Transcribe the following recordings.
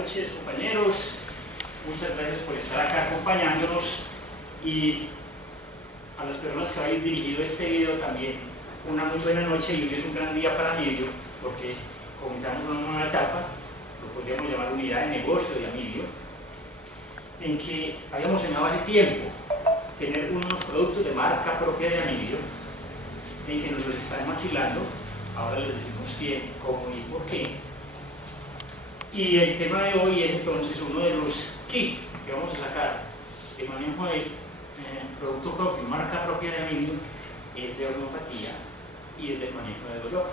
noches, compañeros. Muchas gracias por estar acá acompañándonos, y a las personas que habéis dirigido este video también una muy buena noche. Y hoy es un gran día para Amilio, porque comenzamos una nueva etapa, lo podríamos llamar unidad de negocio de Amilio, en que habíamos soñado hace tiempo tener unos productos de marca propia de Amilio, en que nos los están maquilando. Ahora les decimos quién, cómo y por qué. Y el tema de hoy es entonces uno de los kits que vamos a sacar. El manejo de producto propio, marca propia de Amilio, es de homeopatía y es del manejo de dolor.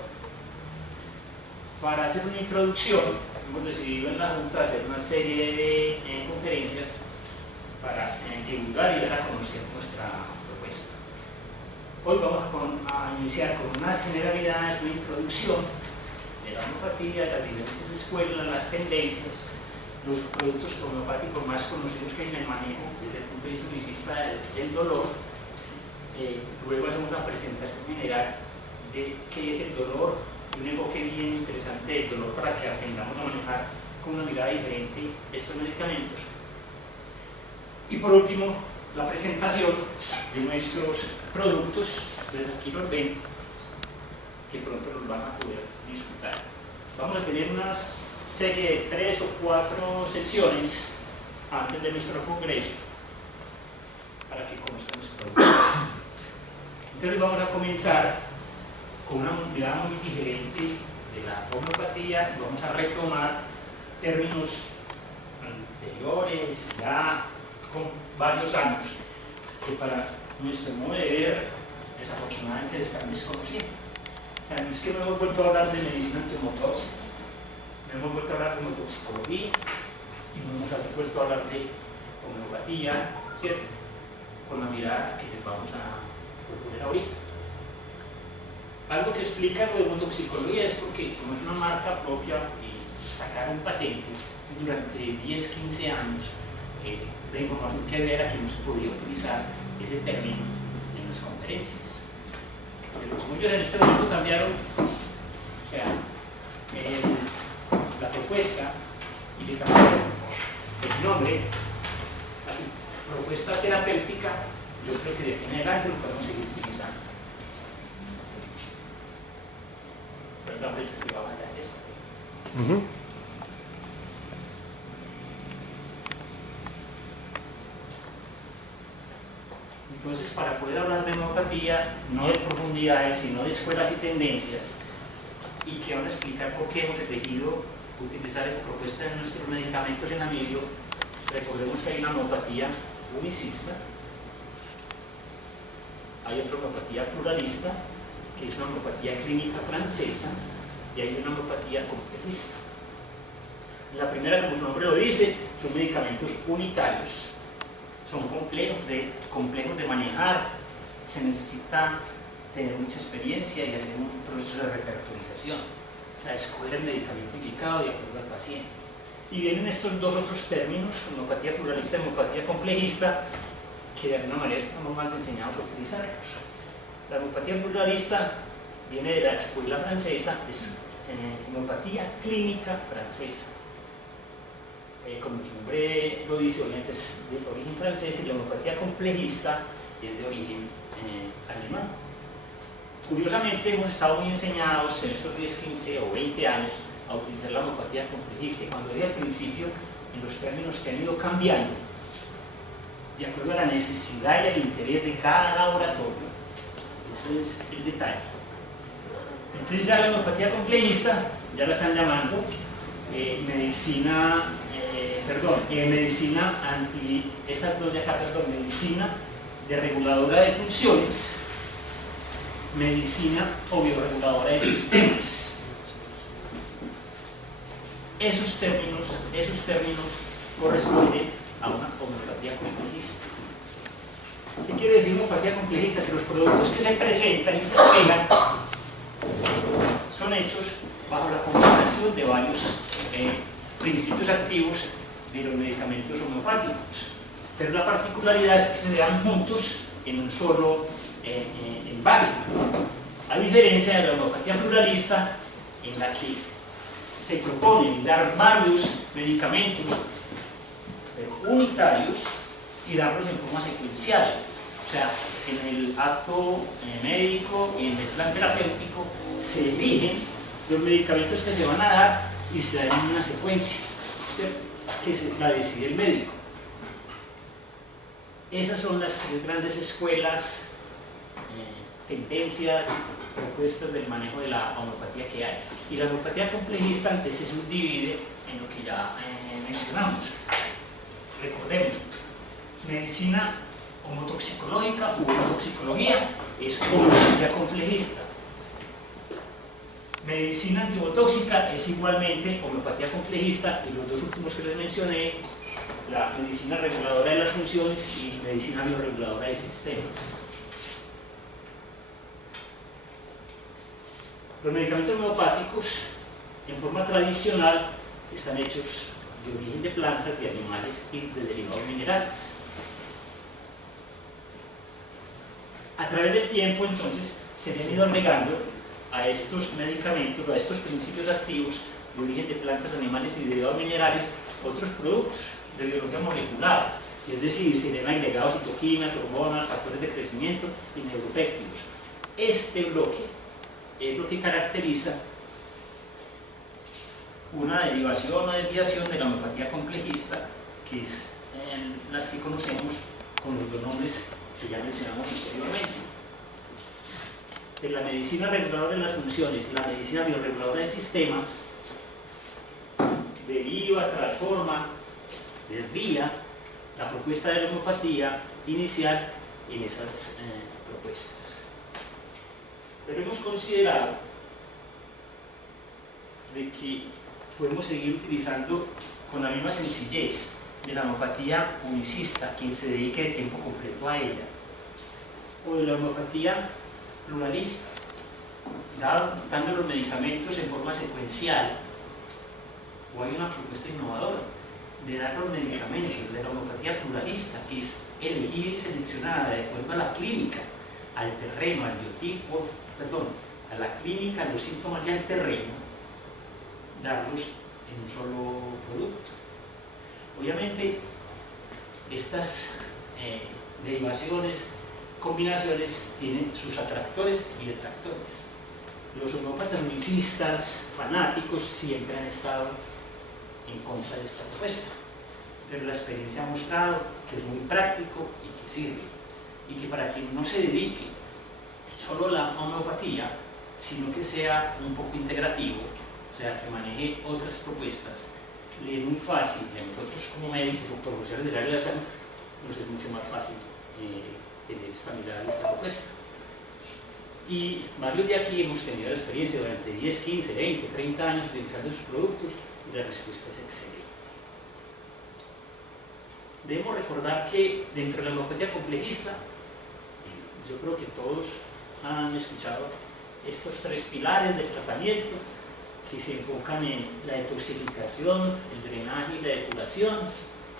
Para hacer una introducción, hemos decidido en la Junta hacer una serie de conferencias para divulgar y dar a conocer nuestra propuesta. Hoy vamos a iniciar con unas generalidades, una introducción de la homeopatía, de las diferentes escuelas, las tendencias, los productos homeopáticos más conocidos que hay en el manejo desde el punto de vista unicista del dolor. Luego hacemos una presentación general de qué es el dolor, y un enfoque bien interesante del dolor para que aprendamos a manejar con una mirada diferente estos medicamentos. Y por último, la presentación de nuestros productos. Entonces aquí los ven, que pronto los van a poder disfrutar. Vamos a tener una serie de 3 o 4 sesiones antes de nuestro congreso para que conozcan los productos. Entonces vamos a comenzar con una mirada muy diferente de la homeopatía, y vamos a retomar términos anteriores, ya con varios años, que para nuestro modo de ver desafortunadamente se están desconociendo. O sea, no es que no hemos vuelto a hablar de medicina antihomotóxica, no hemos vuelto a hablar de homotoxicología, y no hemos vuelto a hablar de homeopatía, ¿cierto? Con la mirada que les vamos a proponer ahorita. Algo que explica lo de homotoxicología es porque como es una marca propia y sacaron patente durante 10-15 años, la información que había era que no se podía utilizar ese término en las conferencias. Los muchos en este momento cambiaron, o sea, la propuesta, y le cambiaron el nombre a su propuesta terapéutica. Yo creo que de aquí en adelante lo podemos seguir utilizando. Pero la fecha que va a mandar esta. Entonces, para poder hablar de homeopatía, no de profundidades, sino de escuelas y tendencias, y que van a explicar por qué hemos elegido utilizar esa propuesta en nuestros medicamentos en Amilio, recordemos que hay una homeopatía unicista, hay otra homeopatía pluralista, que es una homeopatía clínica francesa, y hay una homeopatía complejista. La primera, como su nombre lo dice, son medicamentos unitarios. Son complejos de manejar, se necesita tener mucha experiencia y hacer un proceso de repertorización, o sea, escoger el medicamento indicado de acuerdo al paciente. Y vienen estos dos otros términos, homeopatía pluralista y homeopatía complejista, que de alguna manera estamos más enseñados a utilizarlos. La homeopatía pluralista viene de la escuela francesa, es homeopatía clínica francesa. Como su nombre lo dice, obviamente es de origen francés, y la homeopatía complejista es de origen alemán. Curiosamente, hemos estado muy enseñados en estos 10, 15 o 20 años a utilizar la homeopatía complejista, y cuando dije al principio, en los términos que han ido cambiando, de acuerdo a la necesidad y al interés de cada laboratorio. Ese es el detalle. Entonces ya la homeopatía complejista, ya la están llamando medicina medicina de reguladora de funciones, medicina o bioreguladora de sistemas. Esos términos corresponden a una homeopatía complejista. ¿Qué quiere decir homeopatía complejista? Que los productos que se presentan y se pegan son hechos bajo la combinación de varios principios activos de los medicamentos homeopáticos, pero la particularidad es que se dan juntos en un solo envase, a diferencia de la homeopatía pluralista, en la que se proponen dar varios medicamentos pero unitarios y darlos en forma secuencial. O sea, en el acto médico y en el plan terapéutico se eligen los medicamentos que se van a dar y se dan en una secuencia, ¿cierto?, que la decide el médico. Esas son las tres grandes escuelas, tendencias, propuestas del manejo de la homeopatía que hay. Y la homeopatía complejista antes se subdivide en lo que ya mencionamos. Recordemos, medicina homotoxicológica u homotoxicología es homeopatía complejista. Medicina antihomotóxica es igualmente homeopatía complejista, y los dos últimos que les mencioné, la medicina reguladora de las funciones y medicina bioreguladora de sistemas. Los medicamentos homeopáticos en forma tradicional están hechos de origen de plantas, de animales y de derivados minerales. A través del tiempo, entonces, se han ido agregando a estos medicamentos, a estos principios activos de origen de plantas, animales y derivados minerales, otros productos de biología molecular, es decir, se le han agregado citoquinas, hormonas, factores de crecimiento y neuropéptidos. Este bloque es lo que caracteriza una derivación o desviación de la homeopatía complejista, que es las que conocemos con los dos nombres que ya mencionamos anteriormente. De la medicina reguladora de las funciones y la medicina bioreguladora de sistemas, deriva, transforma, desvía la propuesta de la homeopatía inicial en esas propuestas. Pero hemos considerado de que podemos seguir utilizando con la misma sencillez de la homeopatía unicista, quien se dedique de tiempo completo a ella, o de la homeopatía pluralista, dando los medicamentos en forma secuencial, o hay una propuesta innovadora de dar los medicamentos de la homeopatía pluralista, que es elegida y seleccionada de acuerdo a la clínica, al terreno, al biotipo, a la clínica, a los síntomas y al terreno, darlos en un solo producto. Obviamente, estas derivaciones, combinaciones, tienen sus atractores y detractores. Los homeópatas unicistas, fanáticos, siempre han estado en contra de esta propuesta, pero la experiencia ha mostrado que es muy práctico y que sirve, y que para quien no se dedique solo a la homeopatía, sino que sea un poco integrativo, o sea, que maneje otras propuestas, le es muy fácil, y a nosotros como médicos o profesionales del área de la salud nos es mucho más fácil tener esta mirada y esta propuesta. Y varios de aquí hemos tenido la experiencia durante 10, 15, 20, 30 años utilizando sus productos, y la respuesta es excelente. Debemos recordar que dentro de la homeopatía complejista, yo creo que todos han escuchado estos tres pilares del tratamiento, que se enfocan en la detoxificación, el drenaje y la depuración,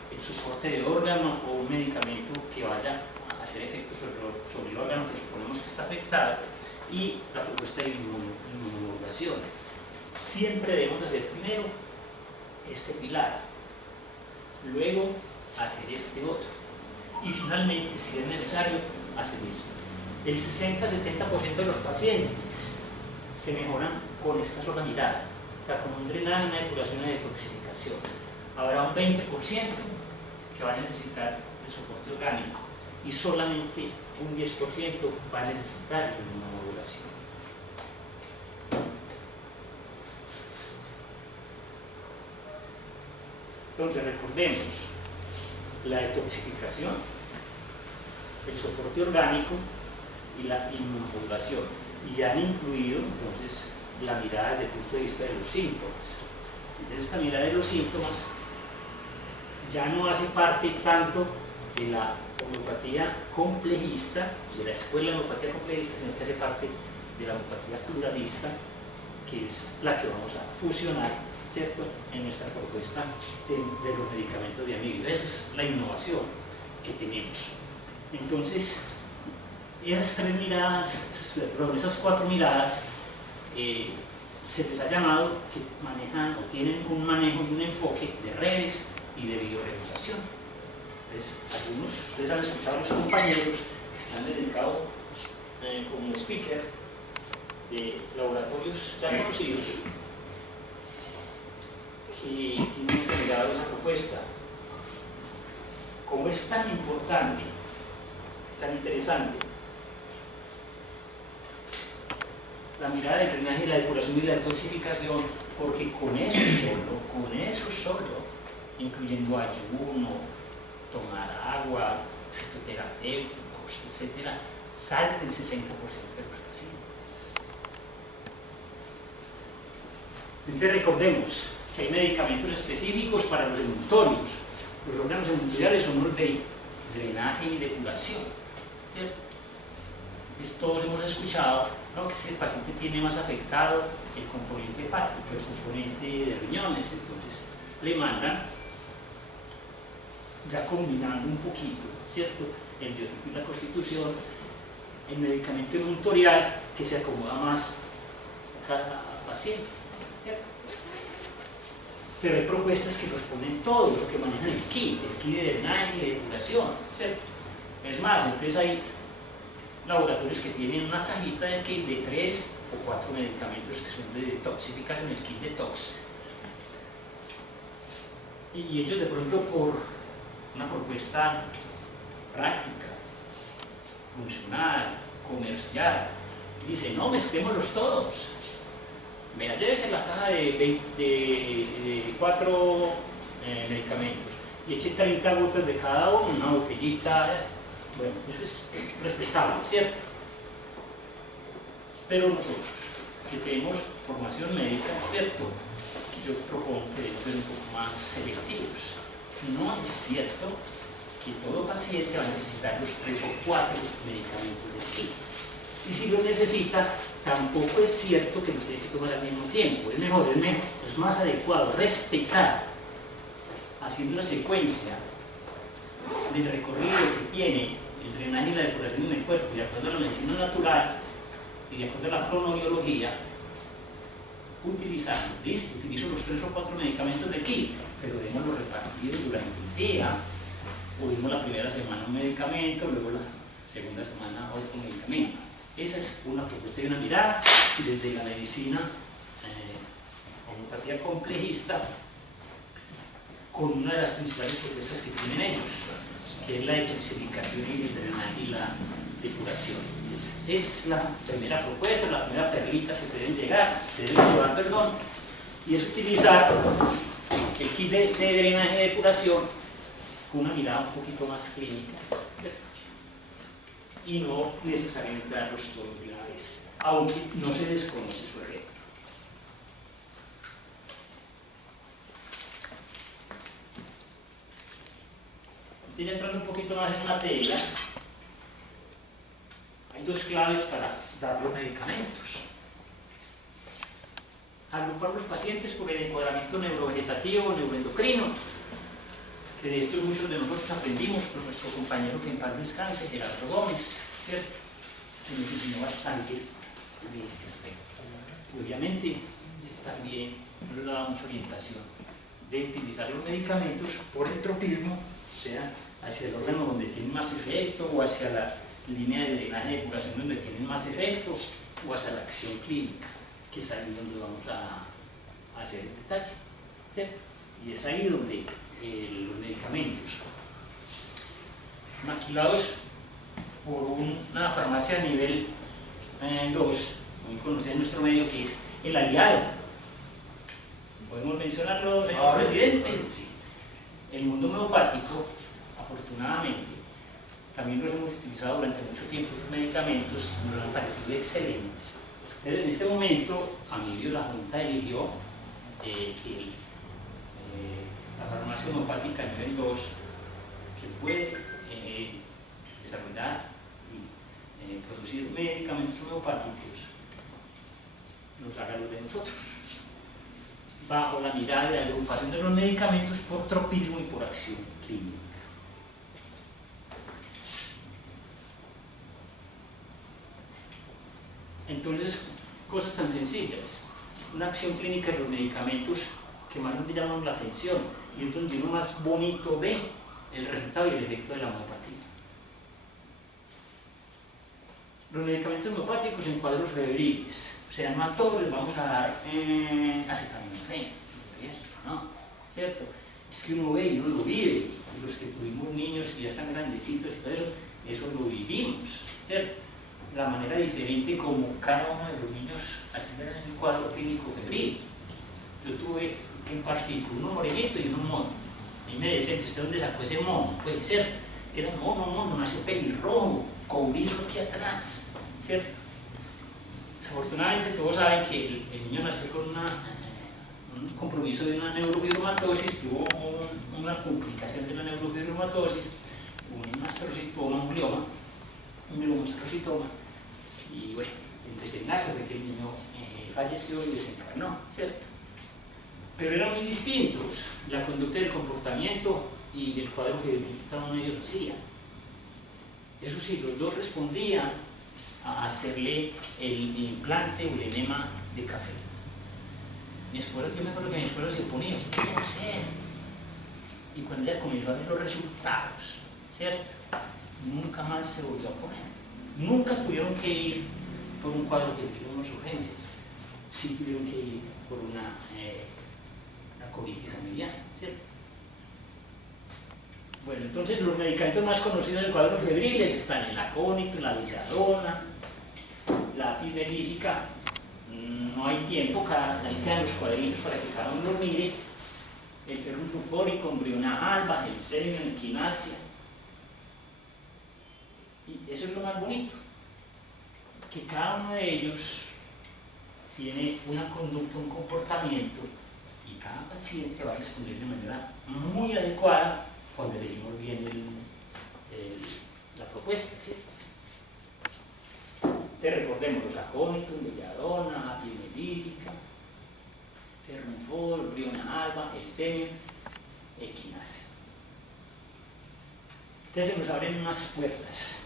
el soporte de órgano o un medicamento que vaya a hacer efecto sobre el órgano que suponemos que está afectado, y la propuesta de inmunomodulación. Siempre debemos hacer primero este pilar, luego hacer este otro, y finalmente, si es necesario, hacer esto. El 60-70% de los pacientes se mejoran con esta sola mirada, o sea, con un drenaje, una depuración y una detoxificación. Habrá un 20% que va a necesitar el soporte orgánico, y solamente un 10% va a necesitar una modulación. Entonces, recordemos la detoxificación, el soporte orgánico y la inmunomodulación, y han incluido entonces la mirada desde el punto de vista de los síntomas. Entonces, esta mirada de los síntomas ya no hace parte tanto de la homeopatía complejista, de la escuela de homeopatía complejista, sino que hace parte de la homeopatía pluralista, que es la que vamos a fusionar, ¿cierto?, en nuestra propuesta de los medicamentos de Amibio. Esa es la innovación que tenemos. Entonces, esas tres miradas, perdón, esas cuatro miradas se les ha llamado que manejan o tienen un manejo y un enfoque de redes y de bioregulación. Entonces, algunos, ustedes han escuchado a los compañeros que están dedicados como speaker de laboratorios ya conocidos que tienen esa mirada, esa propuesta. Como es tan importante, tan interesante, la mirada del drenaje, la depuración y la detoxificación, porque con eso solo, incluyendo ayuno, tomar agua, fitoterapéuticos, etcétera, sale del 60% de los pacientes. Entonces recordemos que hay medicamentos específicos para los emultorios. Los órganos emultoriales son los de drenaje y depuración, ¿cierto? Entonces todos hemos escuchado, ¿no?, que si el paciente tiene más afectado el componente hepático, el componente de riñones, entonces le mandan, ya combinando un poquito, ¿cierto?, el biotipo y la constitución, el medicamento emultorial que se acomoda más a cada paciente, ¿cierto? Pero hay propuestas que los ponen todos, lo que manejan el kit de drenaje y de depuración, ¿cierto? Es más, entonces hay laboratorios que tienen una cajita del kit de 3 o 4 medicamentos que son de detoxificación, el kit detox. Y ellos de pronto por una propuesta práctica, funcional, comercial, dicen, no, mezclémoslos todos. Vea, llévese la caja de 4 medicamentos y eche 30 gotas de cada uno, una botellita. Bueno, eso es respetable, ¿cierto? Pero nosotros, que tenemos formación médica, ¿cierto?, yo propongo que debemos ser un poco más selectivos. No es cierto que todo paciente va a necesitar los 3 o 4 medicamentos del kit. Y si los necesita, tampoco es cierto que los tiene que tomar al mismo tiempo. Es mejor, es más adecuado respetar, haciendo una secuencia del recorrido que tiene el drenaje y la depuración en el cuerpo, de acuerdo a la medicina natural y de acuerdo a la cronobiología, utilizando, listo, utilizo los 3 o 4 medicamentos de kit, pero démoslo repartido durante el día, o dimos la primera semana un medicamento, luego la segunda semana otro medicamento. Esa es una propuesta y una mirada desde la medicina homeopatía complejista, con una de las principales propuestas que tienen ellos, que es la detoxificación y el drenaje y la depuración. Es la primera propuesta, la primera perlita que se deben llevar, perdón, y es utilizar el kit de drenaje y depuración con una mirada un poquito más clínica, y no necesariamente darlos todos de una vez, aunque no se desconoce su efecto. Y ya entrando un poquito más en materia, hay 2 claves para dar los medicamentos. Agrupar los pacientes por el encuadramiento neurovegetativo o neuroendocrino, que de esto muchos de nosotros aprendimos con nuestro compañero que en paz descanse, Gerardo Gómez, ¿cierto?, que nos enseñó bastante de este aspecto. Obviamente también nos daba mucha orientación de utilizar los medicamentos por el tropismo, o sea, hacia el órgano donde tienen más efecto, o hacia la línea de drenaje de depuración donde tienen más efecto, o hacia la acción clínica, que es ahí donde vamos a hacer el detalle, ¿cierto? Y es ahí donde los medicamentos maquilados por una farmacia a nivel 2, muy conocida en nuestro medio, que es el aliado. ¿Podemos mencionarlo, señor presidente? Sí. El mundo homeopático, afortunadamente, también los hemos utilizado durante mucho tiempo, sus medicamentos nos han parecido excelentes. Entonces, en este momento, a mi la Junta eligió que la farmacia homeopática a nivel 2, que puede desarrollar y producir medicamentos homeopáticos, nos haga los de nosotros, bajo la mirada de agrupación de los medicamentos por tropismo y por acción clínica. Entonces, cosas tan sencillas. una acción clínica de los medicamentos que más nos llaman la atención y es donde uno más bonito ve el resultado y el efecto de la homeopatía. Los medicamentos homeopáticos en cuadros febriles, o sea, no a todos les vamos a dar acetaminofén, ¿no? ¿Cierto? Es que uno ve y uno lo vive, y los que tuvimos niños que ya están grandecitos y todo eso, eso lo vivimos, ¿cierto? La manera diferente como cada uno de los niños hacen el cuadro clínico febril. Yo tuve un parcito, uno morenito y uno mono, y me decían que usted dónde sacó ese mono, puede ser que era un mono, nació pelirrojo, con viso aquí atrás, ¿cierto? Desafortunadamente todos saben que el niño nació con un compromiso de una neurofibromatosis, tuvo una complicación de la neurofibromatosis, un astrocitoma, un gliomastrocitoma, y bueno, el desenlace fue que el niño falleció y desencarnó, ¿cierto? Pero eran muy distintos, la conducta del comportamiento y el cuadro que cada uno de ellos hacía. Eso sí, los dos respondían a hacerle el implante o el enema de café. Mi esposa, yo me acuerdo que mi esposa se oponía, ¿usted qué va a hacer? Y cuando ella comenzó a ver los resultados, ¿cierto? Nunca más se volvió a poner. Nunca tuvieron que ir por un cuadro que tuvieron unas urgencias. Sí tuvieron que ir por una colitis familiar, ¿cierto? Bueno, entonces los medicamentos más conocidos en cuadros febriles están el acónito, la belladona, la pimerífica. No hay tiempo, ahí quedan los cuadritos para que cada uno los mire. El ferrum sulfórico, embriona alba, el Semion, equinacia. Y eso es lo más bonito, que cada uno de ellos tiene una conducta, un comportamiento, y cada paciente va a responder de manera muy adecuada cuando elegimos bien la propuesta, ¿sí? Te recordemos los acónitos, belladona, pimerífica, ferrum, embriona alba, el Semion, equinacia. Entonces se nos abren unas puertas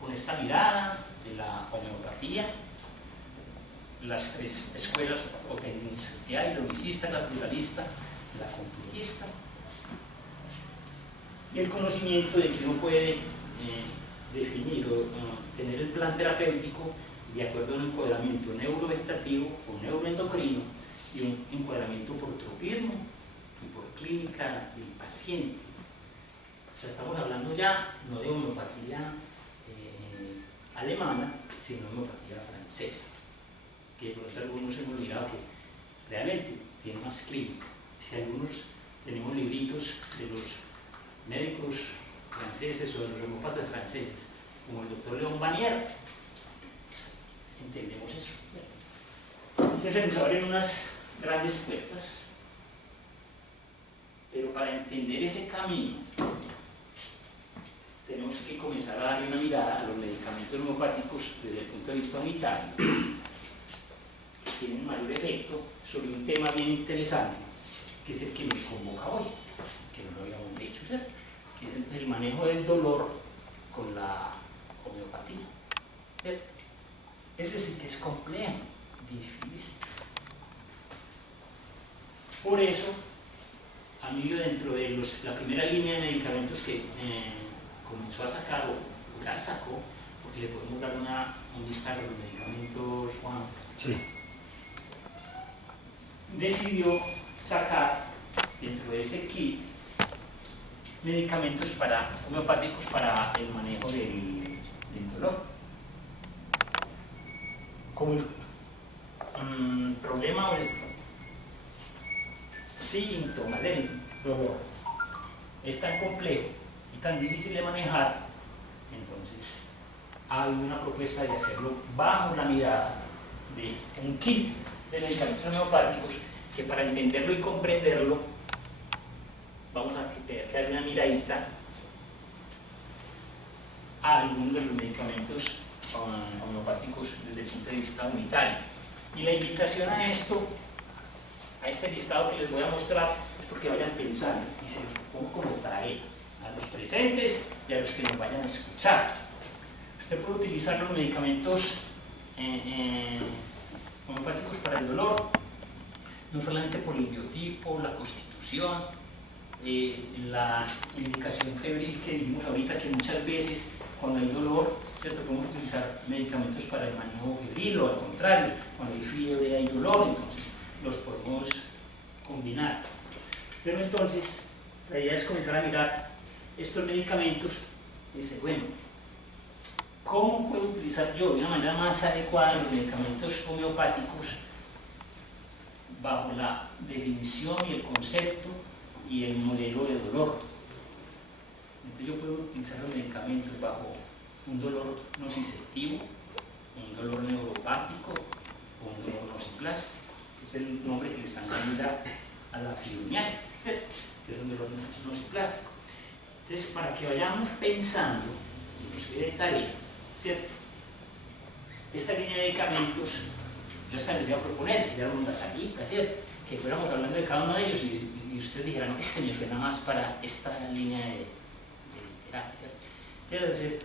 con esta mirada de la homeopatía, las tres escuelas o tendencias que hay: la unicista, la pluralista, la complejista, y el conocimiento de que uno puede definir o tener el plan terapéutico de acuerdo a un encuadramiento neurovegetativo o neuroendocrino y un encuadramiento por tropismo y por clínica del paciente. O sea, estamos hablando ya no de homeopatía alemana, sino homeopatía francesa, que por eso algunos hemos mirado que realmente tiene más clínica. Si algunos tenemos libritos de los médicos franceses o de los homeópatas franceses, como el doctor León Vanier, entendemos eso. Entonces se nos abren unas grandes puertas, pero para entender ese camino tenemos que comenzar a darle una mirada a los medicamentos homeopáticos desde el punto de vista unitario, que tienen mayor efecto sobre un tema bien interesante, que es el que nos convoca hoy, que no lo habíamos dicho, ¿cierto? Que es el manejo del dolor con la homeopatía, ¿cierto? Ese es el que es complejo, difícil. Por eso, a mí dentro de la primera línea de medicamentos que comenzó a sacar, o ya sacó, porque le podemos dar un listado de los medicamentos, Juan. Sí. Decidió sacar dentro de ese kit medicamentos homeopáticos para el manejo del dolor. Como el problema o el síntoma del dolor es tan complejo y tan difícil de manejar, entonces hay una propuesta de hacerlo bajo la mirada de un kit de medicamentos homeopáticos que, para entenderlo y comprenderlo, vamos a tener que dar una miradita a algunos de los medicamentos homeopáticos desde el punto de vista unitario. Y la invitación a esto, a este listado que les voy a mostrar, es porque vayan pensando, y se los pongo como tarea a los presentes y a los que nos vayan a escuchar. Usted puede utilizar los medicamentos homeopáticos para el dolor, no solamente por el biotipo, la constitución, la indicación febril que dijimos ahorita, que muchas veces cuando hay dolor, ¿cierto?, podemos utilizar medicamentos para el manejo febril, o al contrario, cuando hay fiebre hay dolor, entonces los podemos combinar. Pero entonces la idea es comenzar a mirar estos medicamentos y decir, bueno, ¿cómo puedo utilizar yo de una manera más adecuada los medicamentos homeopáticos bajo la definición y el concepto y el modelo de dolor? Entonces yo puedo utilizar los medicamentos bajo un dolor nociceptivo, un dolor neuropático o un dolor nociplástico, que es el nombre que le están dando a la fibromialgia, ¿cierto?, que es un dolor nociplástico. Entonces, para que vayamos pensando, y nos quede tarea, ¿cierto?, esta línea de medicamentos, yo hasta les iba a proponer que hiciéramos una tablita, ¿cierto?, que fuéramos hablando de cada uno de ellos y ustedes dijeran, este me suena más para esta línea de terapia, ¿cierto? Debe ser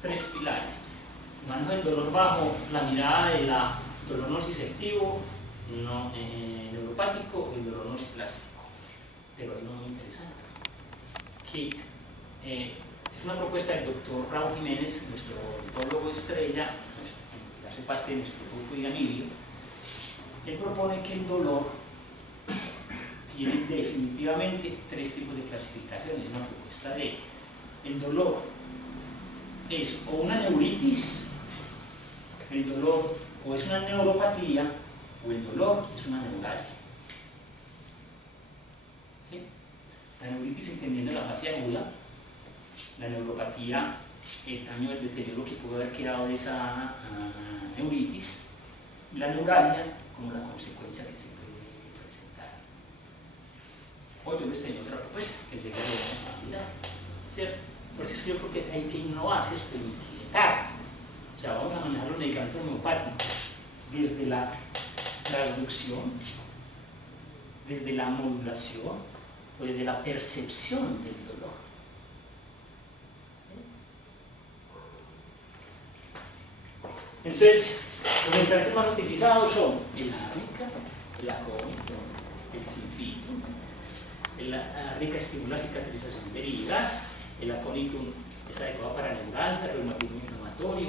3 pilares: manejo del dolor bajo la mirada del dolor nociceptivo, neuropático y el dolor nociplástico. Pero hay uno muy interesante, que es una propuesta del doctor Raúl Jiménez, nuestro odontólogo estrella, que hace parte de nuestro grupo de Anivio. Él propone que el dolor tiene definitivamente 3 tipos de clasificaciones. Una propuesta de: el dolor es o una neuritis, el dolor o es una neuropatía, o el dolor es una neuralgia. ¿Sí? La neuritis entendiendo la fase aguda, la neuropatía, el daño del deterioro que pudo haber quedado de esa neuritis, y la neuralgia como la consecuencia que se puede presentar. Hoy yo les tengo otra propuesta que se a mirar, ¿cierto? Porque es que yo creo que hay que innovar, ¿cierto?, inventar. O sea, vamos a manejar los medicamentos homeopáticos desde la transducción, desde la modulación o desde la percepción del dolor. ¿Sí? Entonces, los medicamentos más utilizados son el árnica, el acónito, el sinfito. El árnica estimula cicatrización de heridas, el acónito es adecuado para neuralgia, reumatismo inflamatorio,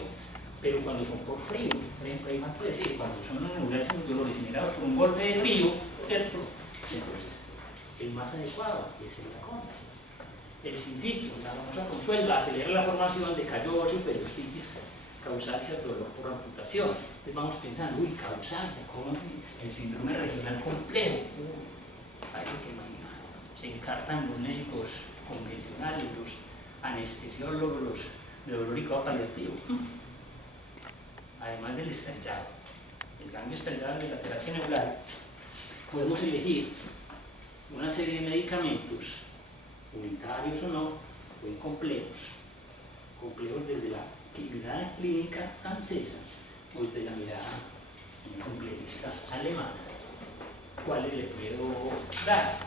pero cuando son por frío, por ejemplo, hay más puede decir, cuando son neuralgias los dolores generados por un golpe de frío, ¿cierto? Entonces, el más adecuado es el acónito. El sinfito, la famosa consuela, acelera la formación de calloso y periostitis causalia dolor por amputación. Entonces vamos pensando, uy, causalia, ¿cómo? El síndrome regional complejo. Hay que imaginar. Se encartan los médicos convencionales, los anestesiólogos, los de dolor y cuidado paliativo. Además del estallado, el cambio estallado de la terapia neural, podemos elegir una serie de medicamentos, unitarios o no, muy complejos desde la mirada clínica francesa o desde la mirada completista alemana. ¿Cuáles le puedo dar?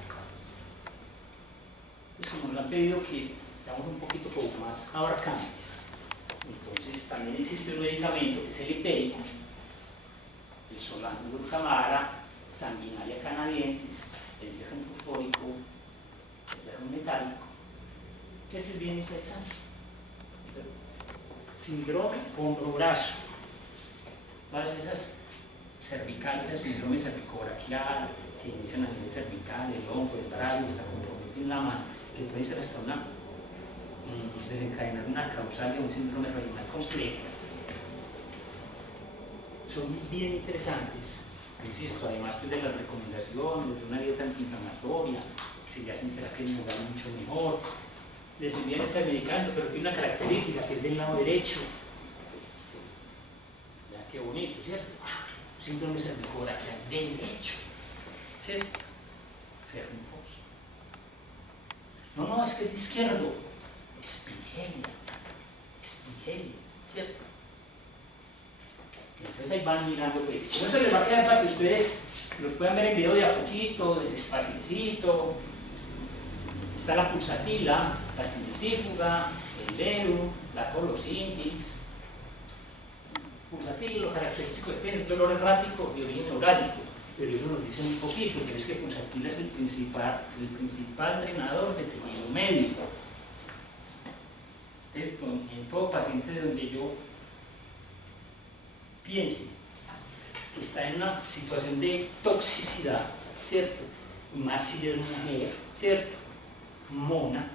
Es como nos han pedido que seamos un poquito como más abarcantes. Entonces también existe un medicamento que es el hipérico, el Solano Durcamara, Sanguinaria canadiensis, el hierro fosfórico, el hierro metálico. Este es bien interesante. Síndrome hombro-brazo. Todas esas cervicales, el síndrome cervicobraquial, que inician a nivel cervical, el hombro, el brazo, está comprometido en la mano, que puede ser hasta desencadenar una causal de un síndrome regional complejo. Son bien interesantes, insisto, además pues, de las recomendaciones, de una dieta antiinflamatoria, si le hacen terapia neural mucho mejor. Les envían este medicamento, pero tiene una característica que es del lado derecho. Ya qué bonito, ¿cierto? Síndrome cervicobraquial derecho, ¿cierto? Ferrufos. No, es que es izquierdo. Espigelia, ¿cierto? Entonces ahí van mirando, pues, como eso les va a quedar para que ustedes los puedan ver en video de a poquito, despacito. Está la pulsatila, la sinesífuga, el leru, la colosintis, Pulsatilo, lo característico es tener dolor errático de origen neurático, pero eso nos dice muy poquito, pero es que pulsatil es el principal drenador de tejido medio. Esto, en todo paciente donde yo piense que está en una situación de toxicidad, ¿cierto? Más si es mujer, ¿cierto? Mona,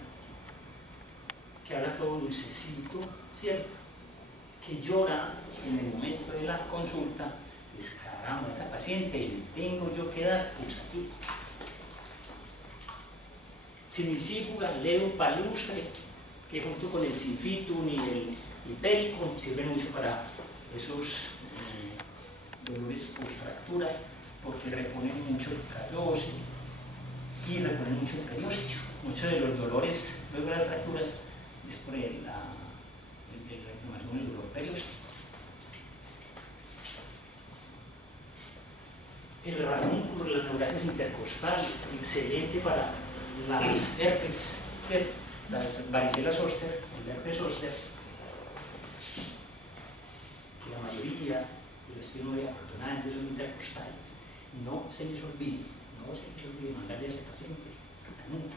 que habla todo dulcecito, ¿cierto? Que llora en el momento de la consulta, es caramba, a esa paciente le tengo yo que dar pulsatil. Simisífuga, ledopalustre, que junto con el sinfitum y el hipérico sirve mucho para esos dolores post-fractura, porque reponen mucho el calloso y reponen mucho el periósteo. Muchos de los dolores luego de las fracturas es por la inflamación del dolor periósteo. El ranúnculo, las neuralgias intercostales, excelente para las herpes, ¿cierto? Las varicelas zoster, el herpes zoster, que la mayoría de los estudios afortunadamente son intercostales. No se les olvide mandarle a ese paciente ranúnculo.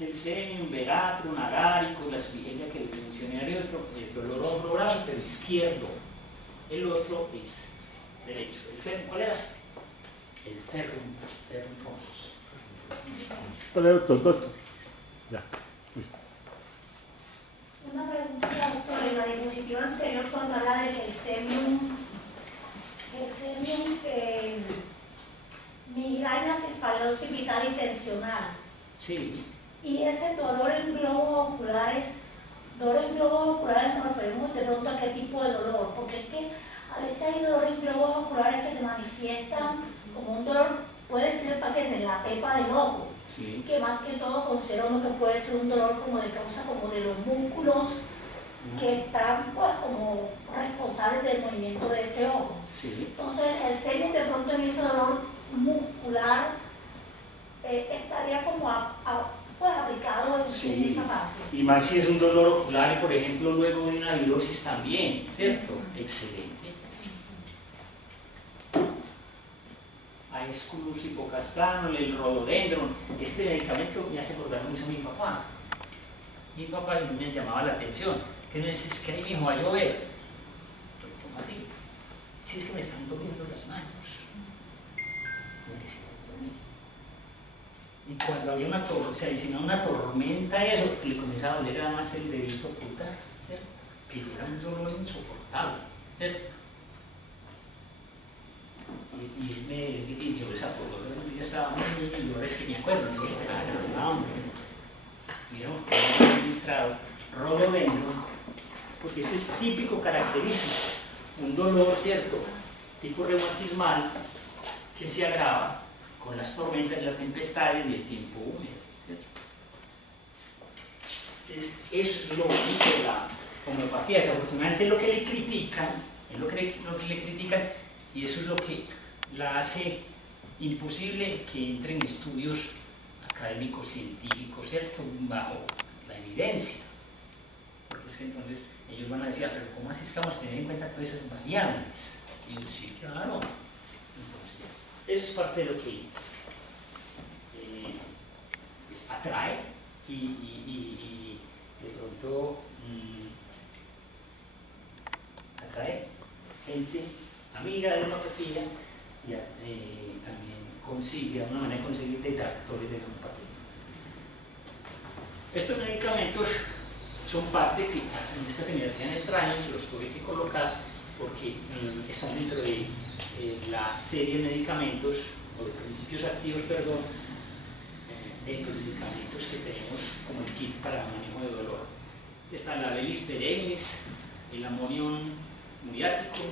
El semium, veratrum, agárico, la espigelia que mencioné el otro, el dolor hombro-brazo, pero izquierdo. El otro es derecho. ¿El ferrum cuál era? El ferrum pons. Hola, doctor. Ya, listo. Una pregunta, doctor, en la diapositiva anterior cuando habla del semium migraña, cefalosis vital y tensional. Sí. Y ese dolor en globos oculares nos referimos de pronto a qué tipo de dolor, porque es que a veces hay dolor en globos oculares que se manifiestan como un dolor, puede decir el paciente, en la pepa del ojo, Sí. que más que todo considera uno que puede ser un dolor como de causa como de los músculos que están pues como responsables del movimiento de ese ojo. Sí. Entonces el semium de pronto en ese dolor muscular estaría como pues aplicado en esa parte. Y más si es un dolor ocular y por ejemplo luego de una virosis también, ¿cierto? Excelente. Aesculus hipocastanum, el rododendron. Este medicamento me hace acordar mucho a mi papá. Mi papá me llamaba la atención. ¿Qué me dices? ¿Qué hay, mijo? ¿Va a llover? ¿Cómo así? Si es que me están doliendo las manos. Necesito dormir. Y cuando había se avecinaba una tormenta, eso, le comenzaba a doler además el dedito pulgar, ¿cierto? Pero era un dolor insoportable, ¿cierto? Y él me dijo, y yo esa foto, ya estaba muy niño, y ahora es que me acuerdo, y dije, no, hombre, tuviéramos administrado rododendron, porque eso es típico, característico, un dolor, ¿cierto? Tipo reumatismal, que se agrava con las tormentas y las tempestades y el tiempo húmedo, ¿cierto? Entonces, eso es lo bonito de la homeopatía. Desafortunadamente es lo que le critican, y eso es lo que la hace imposible que entre en estudios académicos, científicos, ¿cierto? Bajo la evidencia. Porque es que entonces ellos van a decir, pero ¿cómo así es que vamos a tener en cuenta todas esas variables? Y yo, sí, claro. Entonces, eso es parte de lo que pues, atrae y de pronto atrae gente amiga de la homeopatía y también consigue, de alguna manera conseguir detractores de la homeopatía. Estos medicamentos son parte que en esta generación extraños, los tuve que colocar porque están dentro de la serie de medicamentos, o de principios activos, perdón, de los medicamentos que tenemos como el kit para el manejo de dolor. Está la Velis perennis, el amonium muriático,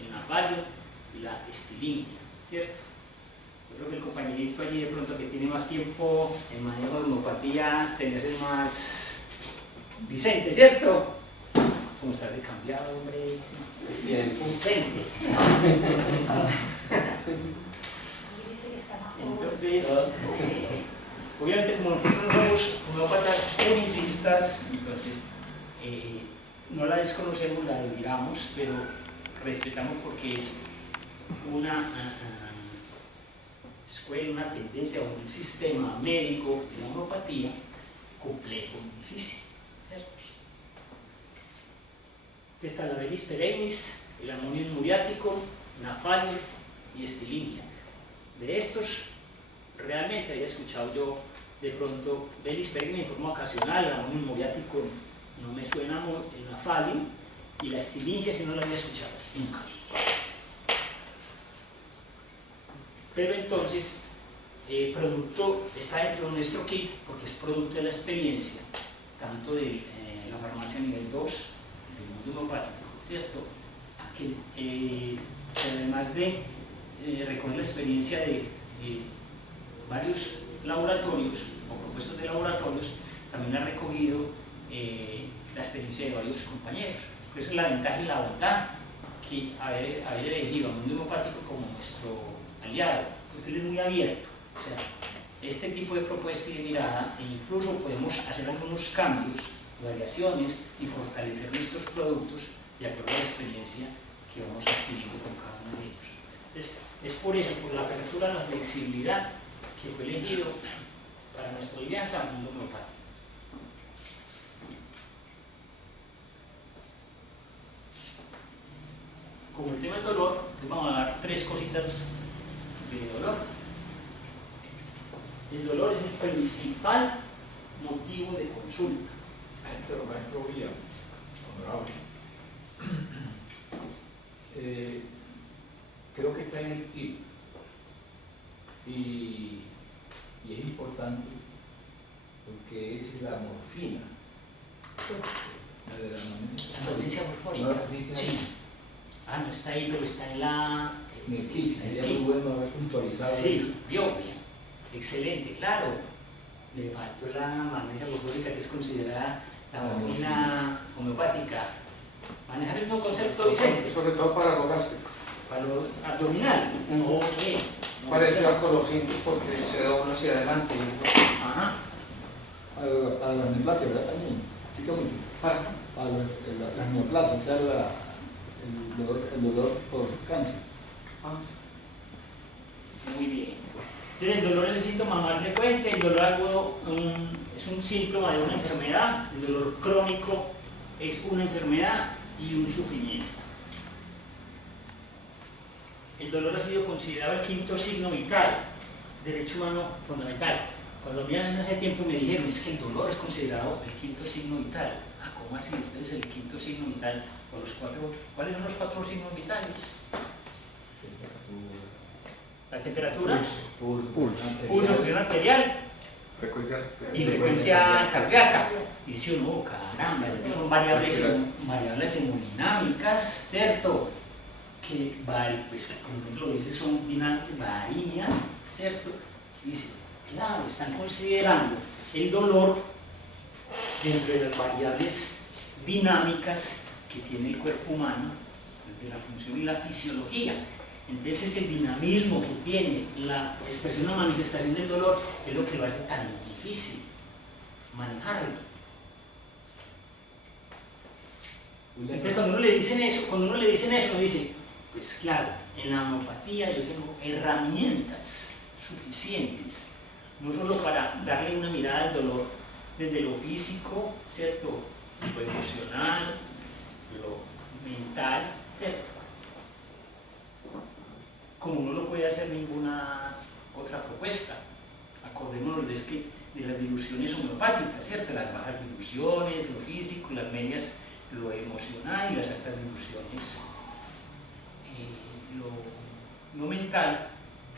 el nafario y la estilingia, ¿cierto? Yo creo que el compañerito allí de pronto que tiene más tiempo en manejo de homeopatía se me hace más Vicente, ¿cierto? ¿Cómo estás de cambiado, hombre? Bien. Vicente. Entonces, obviamente como nosotros no somos homeópatas unicistas, entonces no la desconocemos, la admiramos, pero respetamos porque es una escuela, una tendencia o un sistema médico de la homeopatía complejo y difícil, ¿cierto? Está la Velis perennis, el ammonium muriático, Naphthalene y Estilingia. De estos, realmente había escuchado yo de pronto Velis perennis en forma ocasional, el ammonium muriático no me suena muy, el Naphthalene, y la Estilingia si no la había escuchado, nunca. Pero entonces, producto está dentro de nuestro kit porque es producto de la experiencia, tanto de la farmacia nivel 2, del mundo homeopático, ¿cierto? Que además de recoger la experiencia de varios laboratorios o propuestas de laboratorios, también ha recogido la experiencia de varios compañeros. Por eso es la ventaja y la bondad que haber elegido al mundo homeopático como nuestro aliado, porque él es muy abierto. O sea, este tipo de propuesta y de mirada, e incluso podemos hacer algunos cambios, variaciones y fortalecer nuestros productos de acuerdo a la experiencia que vamos adquiriendo con cada uno de ellos. Entonces, es por eso, por la apertura, la flexibilidad que fue elegido para nuestra alianza al mundo homeopático. Como el tema del dolor, les vamos a dar 3 cositas de dolor. El dolor es el principal motivo de consulta. Maestro William, honorable. Creo que está en el kit y es importante porque es la morfina. La de La dolencia morfónica. No, sí. Ah, no está ahí, pero está en la... En el kit, sería muy bueno haber puntualizado. Sí, bien. Excelente, claro. Le faltó la magnesia morfónica, que es considerada la morfina homeopática. Manejar el nuevo concepto, Vicente. Sobre todo para lo gástrico. Para lo abdominal. Ok. Parecido al colosíntesis porque se dobla hacia adelante. Ajá. A la neoplasia, ¿verdad? También. Explica mucho. A la neoplasia, o sea, el dolor por cáncer. Muy bien. Entonces, el dolor es el síntoma más frecuente, el dolor agudo es un síntoma de una enfermedad, el dolor crónico es una enfermedad y un sufrimiento. El dolor ha sido considerado el 5.º signo vital, derecho humano fundamental. Cuando me hace tiempo me dijeron, es que el dolor es considerado el 5.º signo vital. Ah, ¿cómo así? Este es el 5.º signo vital. ¿Cuáles son los 4 signos vitales? La temperatura, pulso, presión arterial y frecuencia cardíaca. Dice uno, caramba, son variables hemodinámicas, ¿cierto? Que pues, como lo dice, son dinámicas, varían, ¿cierto? Dice, claro, están considerando el dolor dentro de las variables dinámicas que tiene el cuerpo humano, de la función y la fisiología. Entonces el dinamismo que tiene la expresión o manifestación del dolor es lo que lo hace tan difícil manejarlo. Entonces cuando uno le dicen eso, uno dice, pues claro, en la homeopatía yo tengo herramientas suficientes, no solo para darle una mirada al dolor desde lo físico, ¿cierto? Lo emocional, lo mental, ¿cierto? Como no lo puede hacer ninguna otra propuesta. Acordémonos de las diluciones homeopáticas, ¿cierto? Las bajas diluciones, lo físico, las medias, lo emocional, y las altas diluciones, lo mental,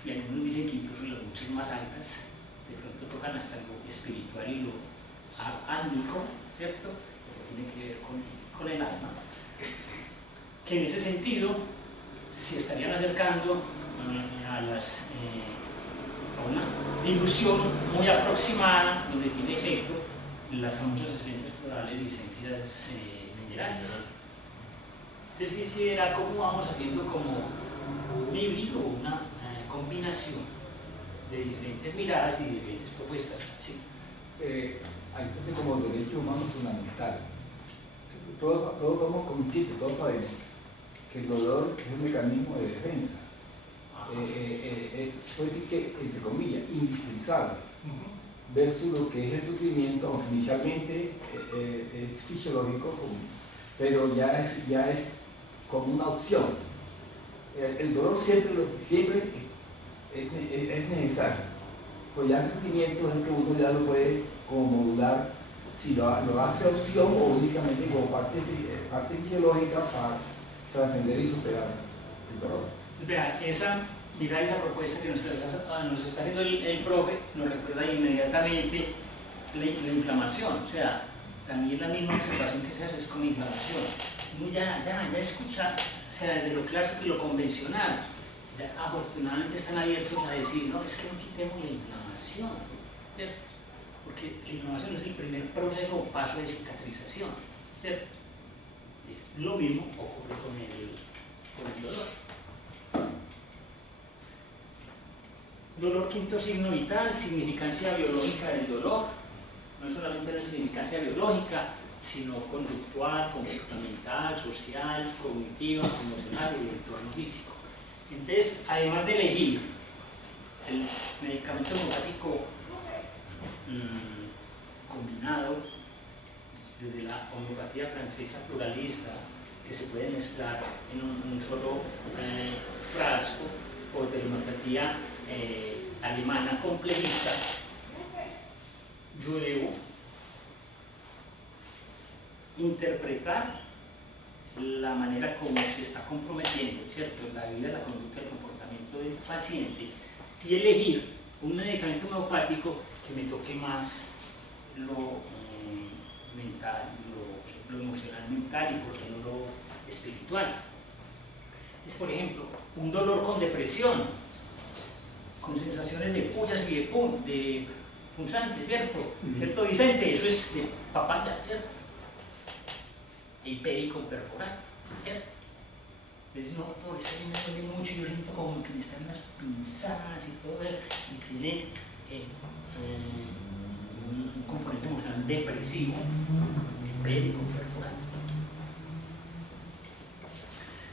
y algunos dicen que incluso las muchas más altas de pronto tocan hasta lo espiritual y lo ánico, ¿cierto? Lo que tiene que ver con el alma, que en ese sentido se estarían acercando a una dilución muy aproximada, donde tiene efecto las famosas esencias florales y esencias minerales. Entonces quisiera cómo vamos haciendo como un híbrido, una combinación de diferentes miradas y diferentes propuestas. ¿Sí? Hay como derecho humano fundamental. todos somos conscientes, todos sabemos que el dolor es un mecanismo de defensa. Es, entre comillas, indispensable versus lo que es el sufrimiento, aunque inicialmente es fisiológico, pero ya es como una opción. El dolor siempre es necesario, pues ya el sufrimiento es el que uno ya lo puede como modular si lo hace opción o únicamente como parte fisiológica para trascender y superar el dolor. Vea, mira esa propuesta que nos está haciendo el profe, nos recuerda inmediatamente la inflamación. O sea, también la misma observación que se hace es con inflamación. Uno ya escucha, o sea, desde lo clásico y lo convencional, ya afortunadamente están abiertos a decir, no, es que no quitemos la inflamación, ¿cierto? Porque la inflamación es el primer proceso o paso de cicatrización, ¿cierto? Es lo mismo ocurre con el dolor. Dolor, quinto signo vital, significancia biológica del dolor. No es solamente la significancia biológica, sino conductual, comportamental, social, cognitiva, emocional y el entorno físico. Entonces, además de elegir el medicamento homeopático combinado desde la homeopatía francesa pluralista, que se puede mezclar en un solo frasco, o de la homeopatía alemana complejista, yo debo interpretar la manera como se está comprometiendo, ¿cierto?, la vida, la conducta, el comportamiento del paciente, y elegir un medicamento homeopático que me toque más lo mental, lo emocional mental y por qué no lo espiritual. Entonces, por ejemplo, un dolor con depresión, con sensaciones de pullas y de punzantes, ¿cierto? ¿Cierto, Vicente? Eso es de papaya, ¿cierto? Hipérico perforato, ¿cierto? Entonces, no, todo eso me duele mucho, yo siento como que me están unas pinzadas y todo eso, y tiene un componente emocional depresivo, hipérico perforato.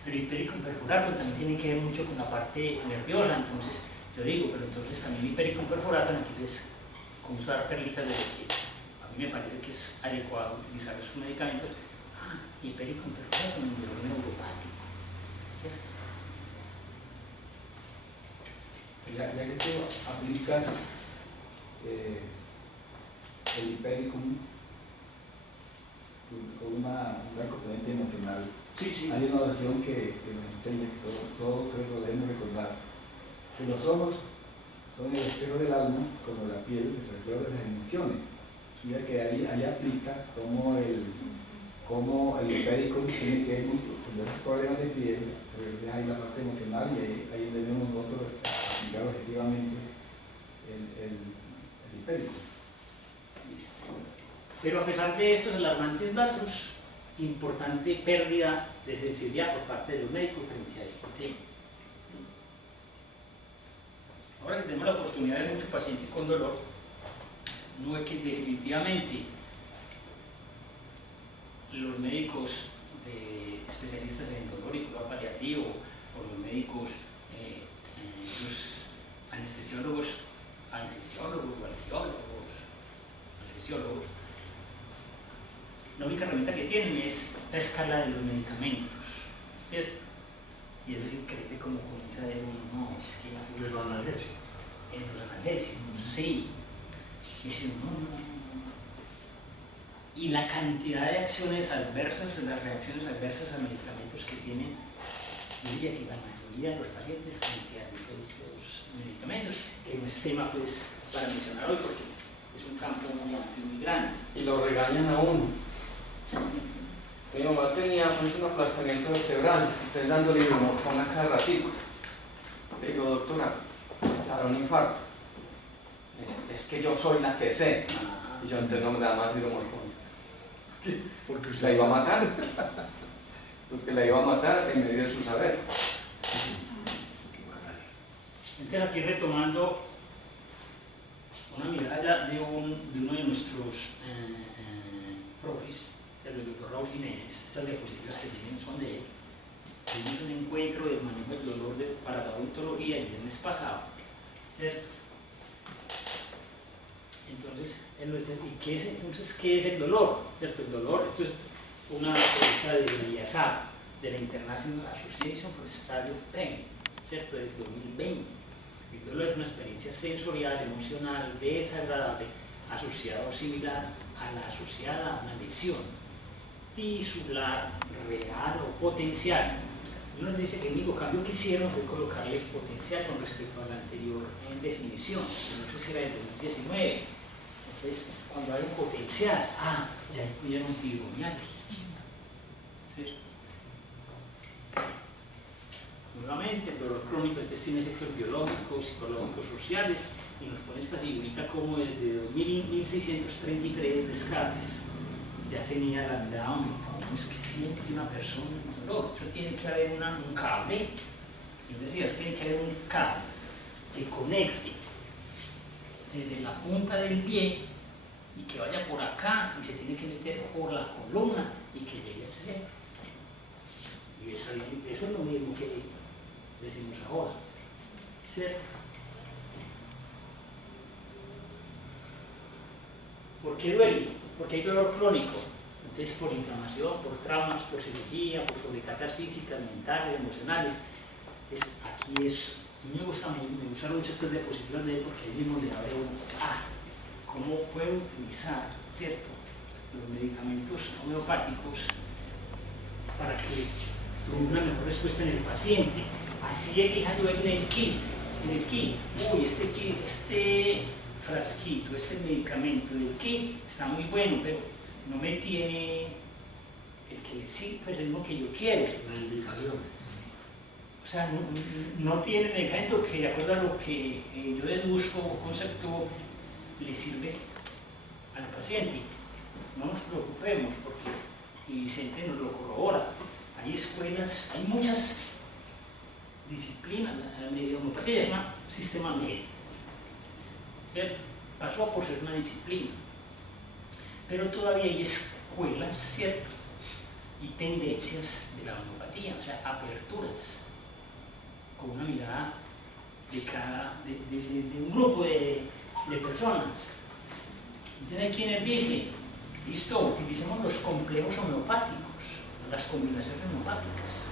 Pero hipérico perforato también tiene que ver mucho con la parte nerviosa, entonces yo digo, pero entonces también hipérico perforato no quieres comienzo a dar perlitas de que a mí me parece que es adecuado utilizar esos medicamentos. Hipérico perforato en un dolor neuropático. Ya que tú aplicas el hipericum con una componente emocional, Sí, sí. hay una oración que nos enseña que todos creo que debemos recordar, que los ojos son el espejo del alma, como la piel, el reflejo de las emociones. Mira que ahí aplica como el hipericum tiene que ver con los problemas de piel, refleja ahí la parte emocional y ahí debemos nosotros aplicar objetivamente el hipericum. Listo. Pero a pesar de estos alarmantes datos, importante pérdida de sensibilidad por parte de los médicos frente a este tema. Ahora que tenemos la oportunidad de ver muchos pacientes con dolor, uno ve que definitivamente los médicos especialistas en dolor y cuidado paliativo, o los médicos, los anestesiólogos, la única herramienta que tienen es la escala de los medicamentos, ¿cierto? Y eso es increíble como comienza a ver uno, no, es que De lo analgésico. en los analgésicos, sí. Y si uno no. Y la cantidad de acciones adversas, las reacciones adversas a medicamentos que tienen, yo diría que la mayoría de los pacientes frente a esos medicamentos, que no es tema pues para mencionar hoy porque es un campo muy amplio, muy grande. Y lo regañan a uno. Mi mamá tenía pues, un aplastamiento vertebral, entonces dándole ibuprofeno a cada ratico. Le digo, doctora, para un infarto. Es que yo soy la que sé. Y yo entonces no me da más ibuprofeno. Porque La iba a matar. Porque la iba a matar en medio de su saber. Entonces aquí retomando una mirada de uno de nuestros profes, el doctor Raúl Jiménez. Estas diapositivas que siguen son de él. Tuvimos un encuentro de manejo del dolor para la odontología el viernes pasado, ¿cierto? Entonces, ¿qué es el dolor? ¿Cierto? El dolor, esto es una revista de IASA, de la International Association for Study of Pain, ¿cierto? Del 2020. El dolor es una experiencia sensorial, emocional, desagradable, asociada o similar a la asociada a una lesión tisular, real o potencial. Uno dice que el único cambio que hicieron fue colocarle potencial con respecto a la anterior definición, no sé si era del 2019. Entonces, cuando hay un potencial, ya incluyeron fibromialgia. ¿Cierto? Nuevamente, el dolor crónico tiene efectos biológicos, psicológicos, sociales, y nos pone esta figurita como desde 1633 Descartes ya tenía la mirada única. Es que siempre una persona en dolor, eso tiene que haber un cable, es decir, tiene que haber un cable que conecte desde la punta del pie y que vaya por acá y se tiene que meter por la columna y que llegue al cerebro. Y eso es lo mismo que decimos ahora, ¿cierto? ¿Por qué duele? Porque hay dolor crónico. Entonces, por inflamación, por traumas, por cirugía, por sobrecargas físicas, mentales, emocionales. Entonces, aquí es, a mí me gustaron mucho estas diapositivas de él porque ahí mismo le da uno, cómo puedo utilizar, ¿cierto?, los medicamentos homeopáticos para que tenga una mejor respuesta en el paciente. Así elija yo en el kit, este frasquito, este medicamento del kit está muy bueno, pero no me tiene el que sí, pues es lo que yo quiero. La indicación. O sea, no tiene medicamento que, de acuerdo a lo que yo deduzco o concepto, le sirve al paciente. No nos preocupemos porque, y Vicente nos lo corrobora, hay escuelas, hay muchas disciplinas, la homeopatía es un sistema médico, ¿cierto? Pasó por ser una disciplina, pero todavía hay escuelas, ¿cierto?, y tendencias de la homeopatía, o sea, aperturas, con una mirada de un grupo de personas. Entonces hay quienes dicen, listo, utilicemos los complejos homeopáticos, las combinaciones homeopáticas,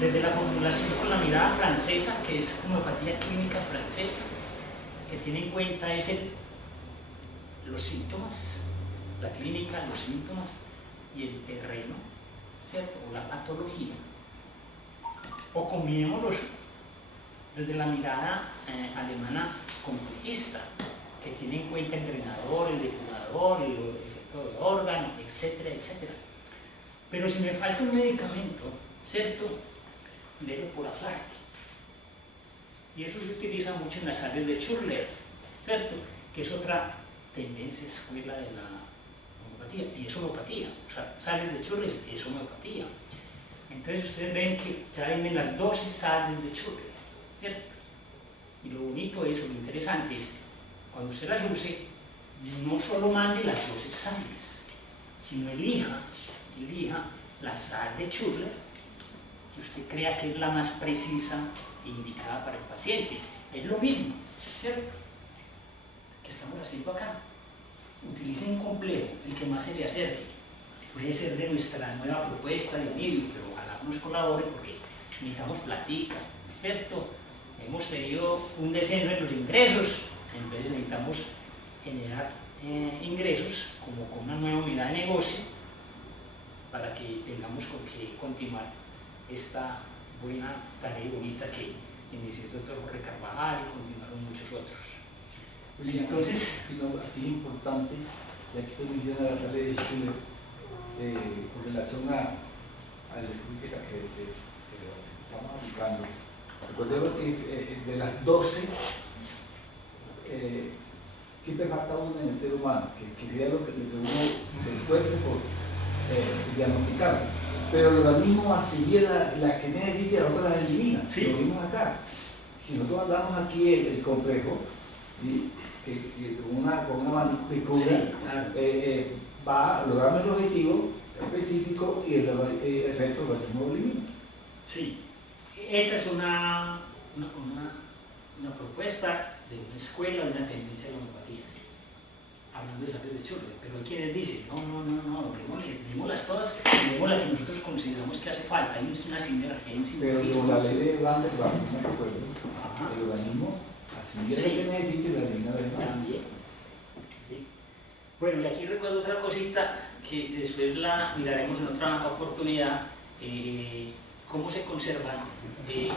desde la formulación con la mirada francesa, que es homeopatía clínica francesa, que tiene en cuenta los síntomas, la clínica, los síntomas y el terreno, ¿cierto?, o la patología. O combinémoslos desde la mirada alemana complejista, que tiene en cuenta el drenador, el depurador, el efecto de órgano, etcétera, etcétera. Pero si me falta un medicamento, ¿cierto?, debo por aparte. Y eso se utiliza mucho en las sales de Schürrle, ¿cierto?, que es otra tendencia, escuela de la homeopatía, y es homeopatía. O sea, sales de Schürrle es homeopatía. Entonces ustedes ven que ya vienen las 12 sales de Schürrle, ¿cierto? Y lo bonito es, lo interesante es, cuando usted las use, no solo mande las 12 sales, sino elija la sal de Schürrle que usted crea que es la más precisa e indicada para el paciente. Es lo mismo, ¿cierto?, que estamos haciendo acá. Utilicen un complejo, el que más se le acerque. Puede ser de nuestra nueva propuesta de alivio, pero ojalá nos colabore porque necesitamos platica, ¿cierto? Hemos tenido un descenso en los ingresos, entonces necesitamos generar ingresos como con una nueva unidad de negocio para que tengamos con qué continuar esta buena tarea bonita que inició el doctor Jorge Carvajal y continuaron muchos otros. Entonces, aquí es importante la exposición de la tarea de Schürrle con relación a la crítica que estamos aplicando. Recordemos que de las 12 siempre falta uno en el ser humano, que sería lo que uno se esfuerce por diagnosticar. Pero lo mismo va a seguir la que necesite, la otra las elimina. Sí. Lo vimos acá. Si nosotros mandamos aquí el complejo, que con un abanico que cubre, Sí, claro. va a lograr el objetivo específico y el resto lo mismo elimina. Sí, esa es una propuesta de una escuela, de una tendencia de la homeopatía, hablando de saber de churro, pero hay quienes dicen, no, démoslas todas y demos la que nosotros consideramos que hace falta, hay una sinergia, hay un Pero sinergismo. la ley de Van der Waals, no me acuerdo, el organismo así Sí. que necesita la ley de También. Sí. Bueno, y aquí recuerdo otra cosita que después la miraremos en otra oportunidad, cómo se conservan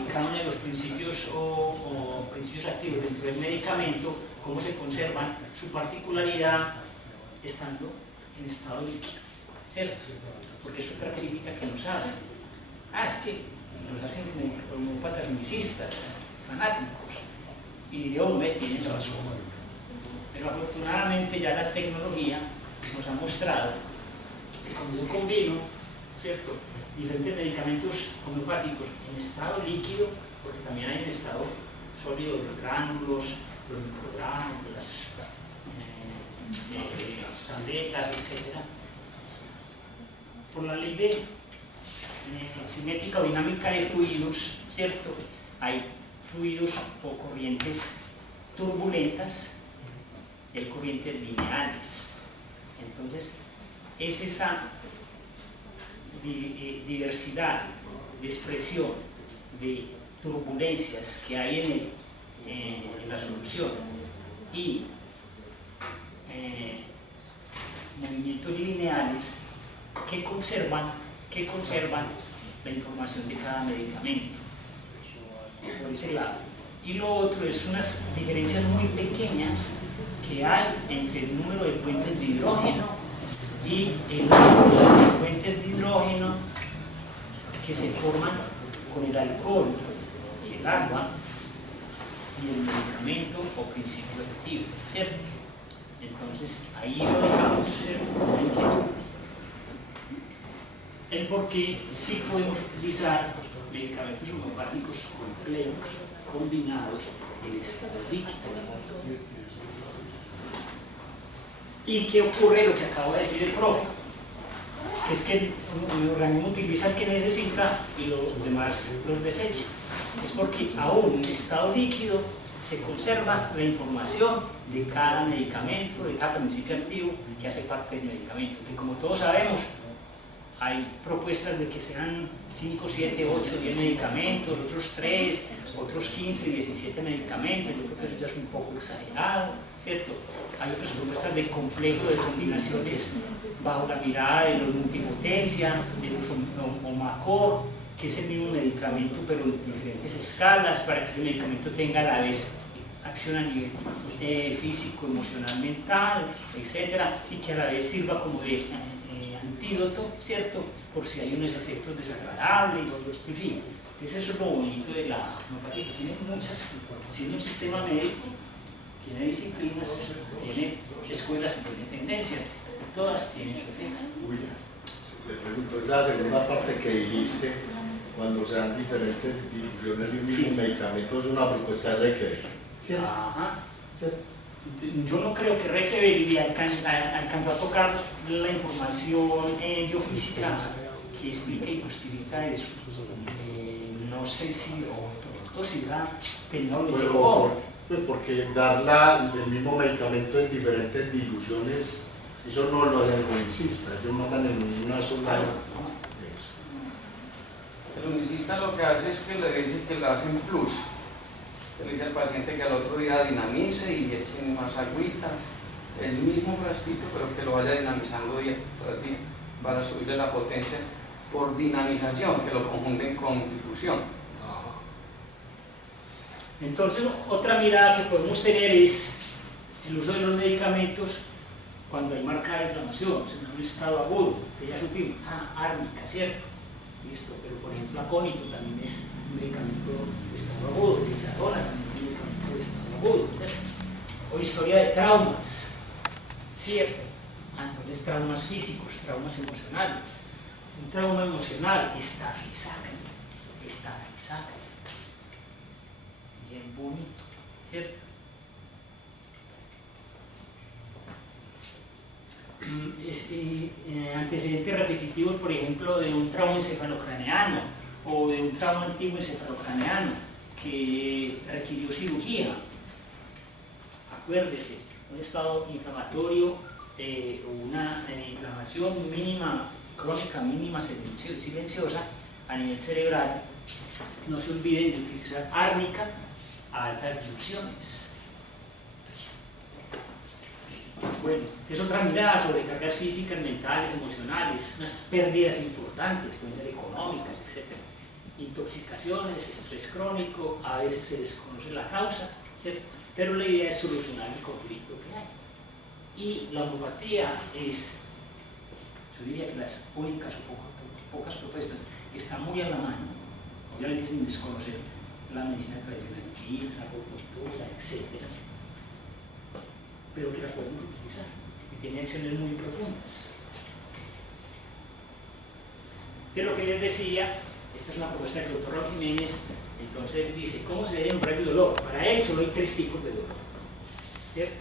cada uno de los principios o principios activos dentro del medicamento, cómo se conservan su particularidad estando en estado líquido, ¿cierto? Porque es otra crítica que nos hace. Es que nos hacen homeópatas unicistas, fanáticos, y de hombre tienen razón. Pero afortunadamente ya la tecnología nos ha mostrado que cuando yo combino, ¿cierto?, diferentes medicamentos homeopáticos en estado líquido, porque también hay en estado sólido los gránulos, los microgranos, las tabletas, etc. Por la ley de cinética o dinámica de fluidos, ¿cierto?, hay fluidos o corrientes turbulentas y hay corrientes lineales. Entonces, es esa diversidad de expresión de turbulencias que hay en la solución y movimientos lineales que conservan la información de cada medicamento, por ese lado. Y lo otro es unas diferencias muy pequeñas que hay entre el número de puentes de hidrógeno y el número de puentes de hidrógeno que se forman con el alcohol y el agua y el medicamento o principio activo, ¿cierto? Entonces ahí lo dejamos, ¿cierto? El por qué sí podemos utilizar medicamentos homeopáticos complejos, combinados en estado líquido. ¿Y qué ocurre? Lo que acabo de decir el profe, que es que el organismo utiliza el que necesita y los demás los desecha. Es porque aún en estado líquido se conserva la información de cada medicamento, de cada principio activo que hace parte del medicamento, que como todos sabemos, hay propuestas de que sean 5, 7, 8, 10 medicamentos, otros 3, otros 15, 17 medicamentos. Yo creo que eso ya es un poco exagerado, ¿cierto? Hay otras propuestas de complejo de combinaciones bajo la mirada de los multipotencia, de los Omacor, que es el mismo medicamento pero en diferentes escalas para que ese medicamento tenga a la vez acción a nivel físico, emocional, mental, etcétera, y que a la vez sirva como de antídoto, ¿cierto?, por si hay unos efectos desagradables, en fin. Entonces eso es lo bonito de la homeopatía, que tiene muchas, siendo un sistema médico, tiene disciplinas, tiene escuelas y tiene tendencias, todas tienen su efecto. Te pregunto, esa segunda parte que dijiste, cuando se dan diferentes difusiones de un mismo medicamento, es una propuesta de Requever, ¿cierto? Ajá. ¿Cierto? Yo no creo que Requever alcanzó a tocar la información biofísica que explica y justifica eso. No sé si o si pero no lo llegó. Porque dar el mismo medicamento en diferentes diluciones, eso no lo hacen los unicistas, ellos mandan en una sola. El unicista lo que hace es que le dice que le hacen plus. Le dice al paciente que al otro día dinamice y eche más agüita, el mismo frasquito, pero que lo vaya dinamizando día tras día para subirle la potencia por dinamización, que lo confunden con difusión. Entonces, otra mirada que podemos tener es el uso de los medicamentos cuando hay marca de inflamación, en un estado agudo, que ya supimos, árnica, ¿cierto? Listo, pero por ejemplo, acónito también es un medicamento de estado agudo, dexadona también es un medicamento de estado agudo, ¿cierto? O historia de traumas, ¿cierto? Entonces, traumas físicos, traumas emocionales. Un trauma emocional, estafisacre, bien bonito, ¿cierto? antecedentes repetitivos, por ejemplo, de un trauma encefalocraneano o de un trauma antiguo encefalocraneano que requirió cirugía. Acuérdese, un estado inflamatorio o una inflamación mínima, crónica mínima, silenciosa a nivel cerebral. No se olviden de utilizar árnica a altas resoluciones. Bueno, es otra mirada sobre cargas físicas, mentales, emocionales, unas pérdidas importantes, pueden ser económicas, etc. Intoxicaciones, estrés crónico, a veces se desconoce la causa, ¿cierto? Pero la idea es solucionar el conflicto que hay. Y la homeopatía es, yo diría que las únicas o pocas propuestas que están muy a la mano, obviamente sin desconocer la medicina tradicional china, la acupuntura, etc., pero que la podemos utilizar y tiene acciones muy profundas. De lo que les decía, esta es una propuesta del doctor Raúl Jiménez. Entonces dice, ¿cómo se debe mejorar el dolor? Para él solo hay 3 tipos de dolor, ¿cierto?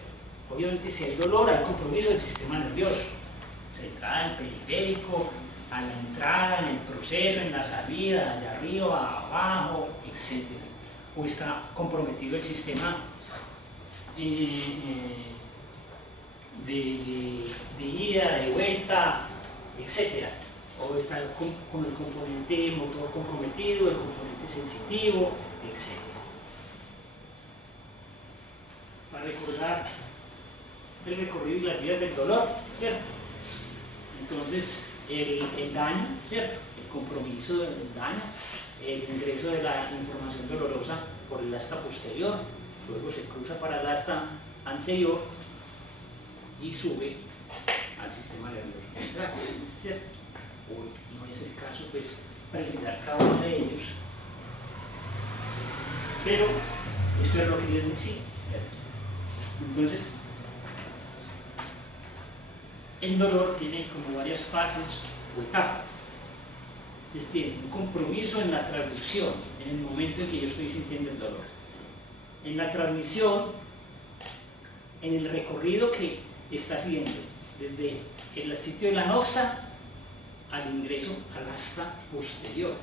Obviamente, si hay dolor, hay compromiso del sistema nervioso, centrada en periférico, a la entrada, en el proceso, en la salida, allá arriba, abajo, etc. O está comprometido el sistema de ida, de vuelta, etc. O está con el componente motor comprometido, el componente sensitivo, etc. Para recordar el recorrido y las vías del dolor, ¿cierto? Entonces, el daño, ¿cierto? El compromiso del daño, el ingreso de la información dolorosa por el asta posterior, luego se cruza para el asta anterior y sube al sistema nervioso central, ¿cierto? Hoy no es el caso, pues, precisar cada uno de ellos, pero esto es lo que les decía, ¿cierto? Entonces, el dolor tiene como varias fases o etapas. Es decir, un compromiso en la transducción, en el momento en que yo estoy sintiendo el dolor. En la transmisión, en el recorrido que está siguiendo, desde el sitio de la noxa al ingreso al asta posterior.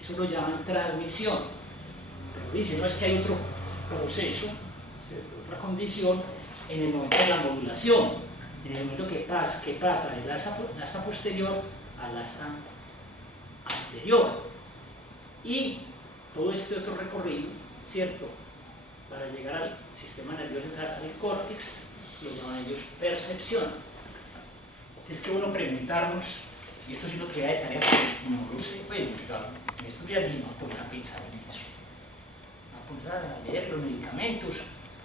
Eso lo llaman transmisión. Pero dice, no es que hay otro proceso, ¿cierto? Otra condición en el momento de la modulación, en el momento que pasa del asta posterior al asta anterior. Y todo este otro recorrido, ¿cierto? Para llegar al sistema nervioso central, al córtex, lo llaman ellos percepción. Es que bueno preguntarnos, y esto sí lo queda de tarea, no lo sé, pues, claro, en estos días no a poner a pensar en eso, a poner a leer los medicamentos,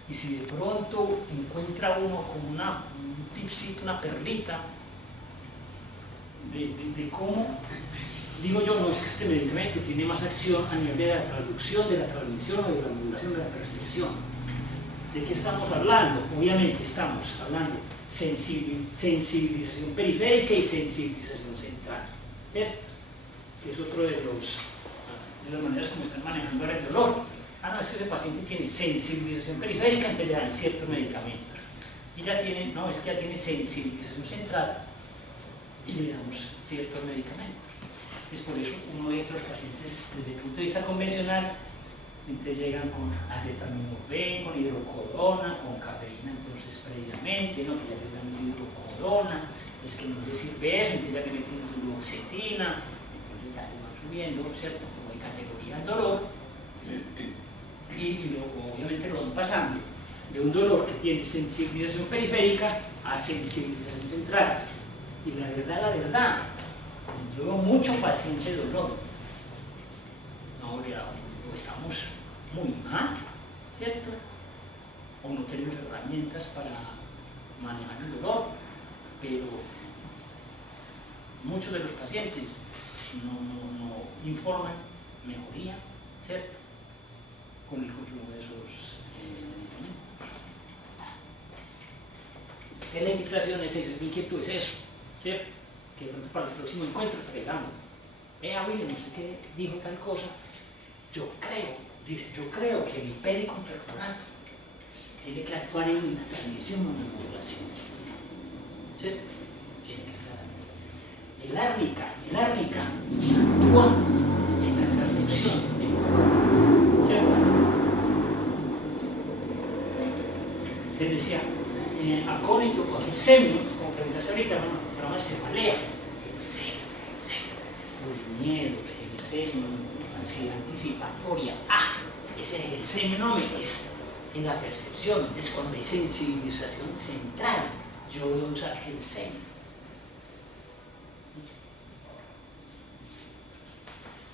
y si de pronto encuentra uno como un tipcito, una perlita, de cómo, digo yo, no es que este medicamento tiene más acción a nivel de la traducción, de la transmisión o de la modulación de la percepción. ¿De qué estamos hablando? Obviamente estamos hablando sensibilización periférica y sensibilización central, ¿cierto? Que es otro de las maneras como están manejando ahora el dolor. No, es que ese paciente tiene sensibilización periférica, entonces le dan ciertos medicamentos. Y ya tiene, no, es que ya tiene sensibilización central y le damos ciertos medicamentos. Es por eso uno ve que los pacientes, desde el punto de vista convencional, entonces llegan con acetaminofén, con hidrocodona, con cafeína, entonces previamente, ¿no? Que ya les dan hidrocodona, es que no les sirve eso, entonces ya le meten duloxetina, entonces ya le van subiendo, ¿cierto? Como de categoría al dolor, y luego obviamente lo van pasando de un dolor que tiene sensibilización periférica a sensibilización central. Y la verdad, yo veo mucho paciente de dolor. No, o estamos muy mal, ¿cierto? O no tenemos herramientas para manejar el dolor, pero muchos de los pacientes no informan mejoría, ¿cierto? Con el consumo de esos medicamentos. La invitación es eso, mi inquietud es eso, ¿cierto? Que de pronto para el próximo encuentro traigamos, vea William, usted que dijo tal cosa, yo creo que el hipérico perforato tiene que actuar en una transmisión o en una modulación. ¿cierto? Tiene que estar ahí. El árnica actúa en la traducción, ¿cierto? Les decía, acónito con el semio, como preguntaste ahorita, para una cefalea, el semio, los miedos, el semio, ansiedad anticipatoria, ese es el semionometes en la percepción. Entonces, cuando hay sensibilización central, yo voy a usar el semio.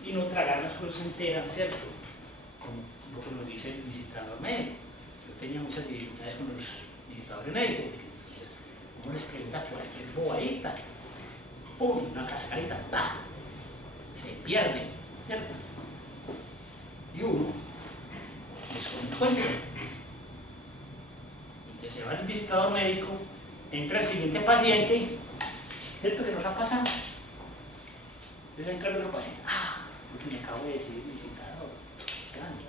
Y no tragar las cosas enteras, ¿cierto? Como lo que nos dice el visitador médico. Yo tenía muchas dificultades con los visitadores médicos, porque entonces uno les pregunta cualquier bobadita, ¡pum! Una cascarita, ¡pa! Se pierde, ¿cierto? Y uno desconcuenta. Y que se va el visitador médico, entra el siguiente paciente, ¿cierto que nos ha pasado? Debe entrar otro paciente. Lo que me acabo de decir el visitador. Grande.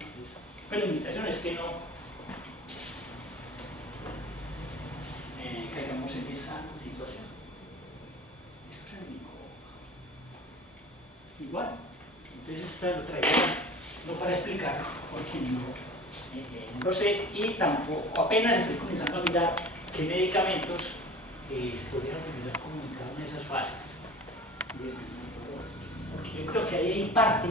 Entonces, pues la invitación es que no caigamos en esa situación. Esto es enemigo. Igual. Entonces esta lo traía no para explicarlo, porque no lo sé, y tampoco, apenas estoy comenzando a mirar qué medicamentos se podrían utilizar como en cada una de esas fases del dolor. Porque yo creo que ahí hay parte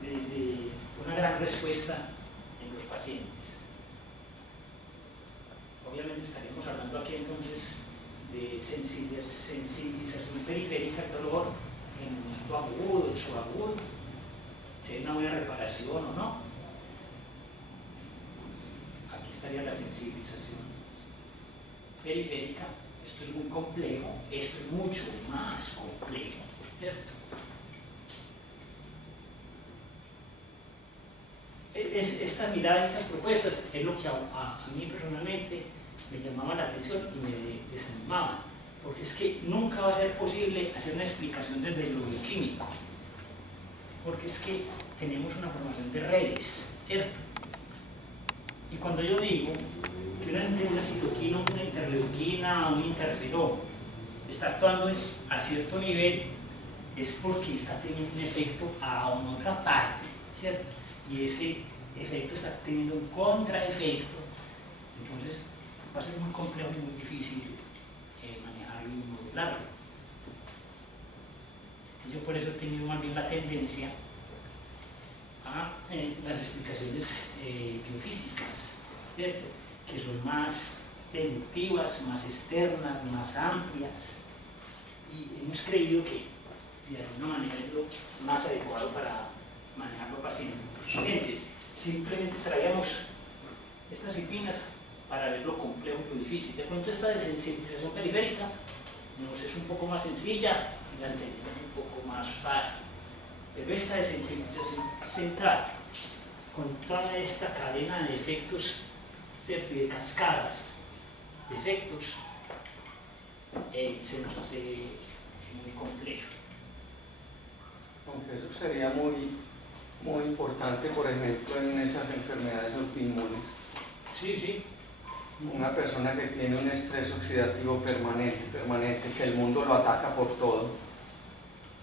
de una gran respuesta en los pacientes. Obviamente estaríamos hablando aquí entonces de sensibilización periférica al dolor en el momento agudo, en su agudo, si hay una buena reparación o no. Aquí estaría la sensibilización periférica. Esto es muy complejo, esto es mucho más complejo, ¿cierto? Esta mirada, estas propuestas es lo que a mí personalmente me llamaba la atención y me desanimaba, porque es que nunca va a ser posible hacer una explicación desde lo bioquímico, porque es que tenemos una formación de redes, ¿cierto? Y cuando yo digo que una citoquina, una interleuquina, un interferón está actuando a cierto nivel, es porque está teniendo un efecto a una otra parte, ¿cierto? Y ese efecto está teniendo un contraefecto. Entonces va a ser muy complejo y muy difícil manejarlo y modelarlo. Yo por eso he tenido más bien la tendencia a las explicaciones biofísicas, ¿cierto? Que son más deductivas, más externas, más amplias, y hemos creído que de alguna manera es lo más adecuado para manejar los pacientes. Simplemente traíamos estas disciplinas para ver lo complejo y lo difícil. De pronto esta desensibilización periférica nos es un poco más sencilla y la anterior es un poco más fácil, pero esta desensibilización central con toda esta cadena de efectos, ¿cierto? Y de cascadas de efectos se nos hace muy complejo. Aunque eso sería muy importante, por ejemplo, en esas enfermedades autoinmunes. Sí, sí. Una persona que tiene un estrés oxidativo permanente, que el mundo lo ataca por todo,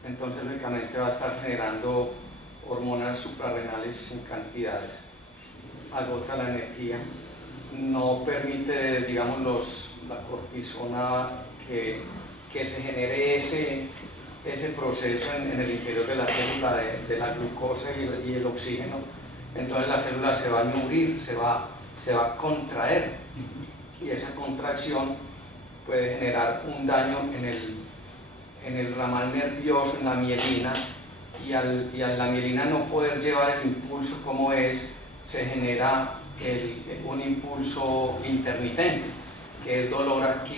entonces lógicamente va a estar generando hormonas suprarrenales en cantidades, agota la energía, no permite, digamos, la cortisona que se genere ese proceso en el interior de la célula de la glucosa y el oxígeno. Entonces la célula se va a nubrir, se va a contraer, y esa contracción puede generar un daño en el ramal nervioso, en la mielina, y al la mielina no poder llevar el impulso como es, se genera un impulso intermitente, que es dolor aquí,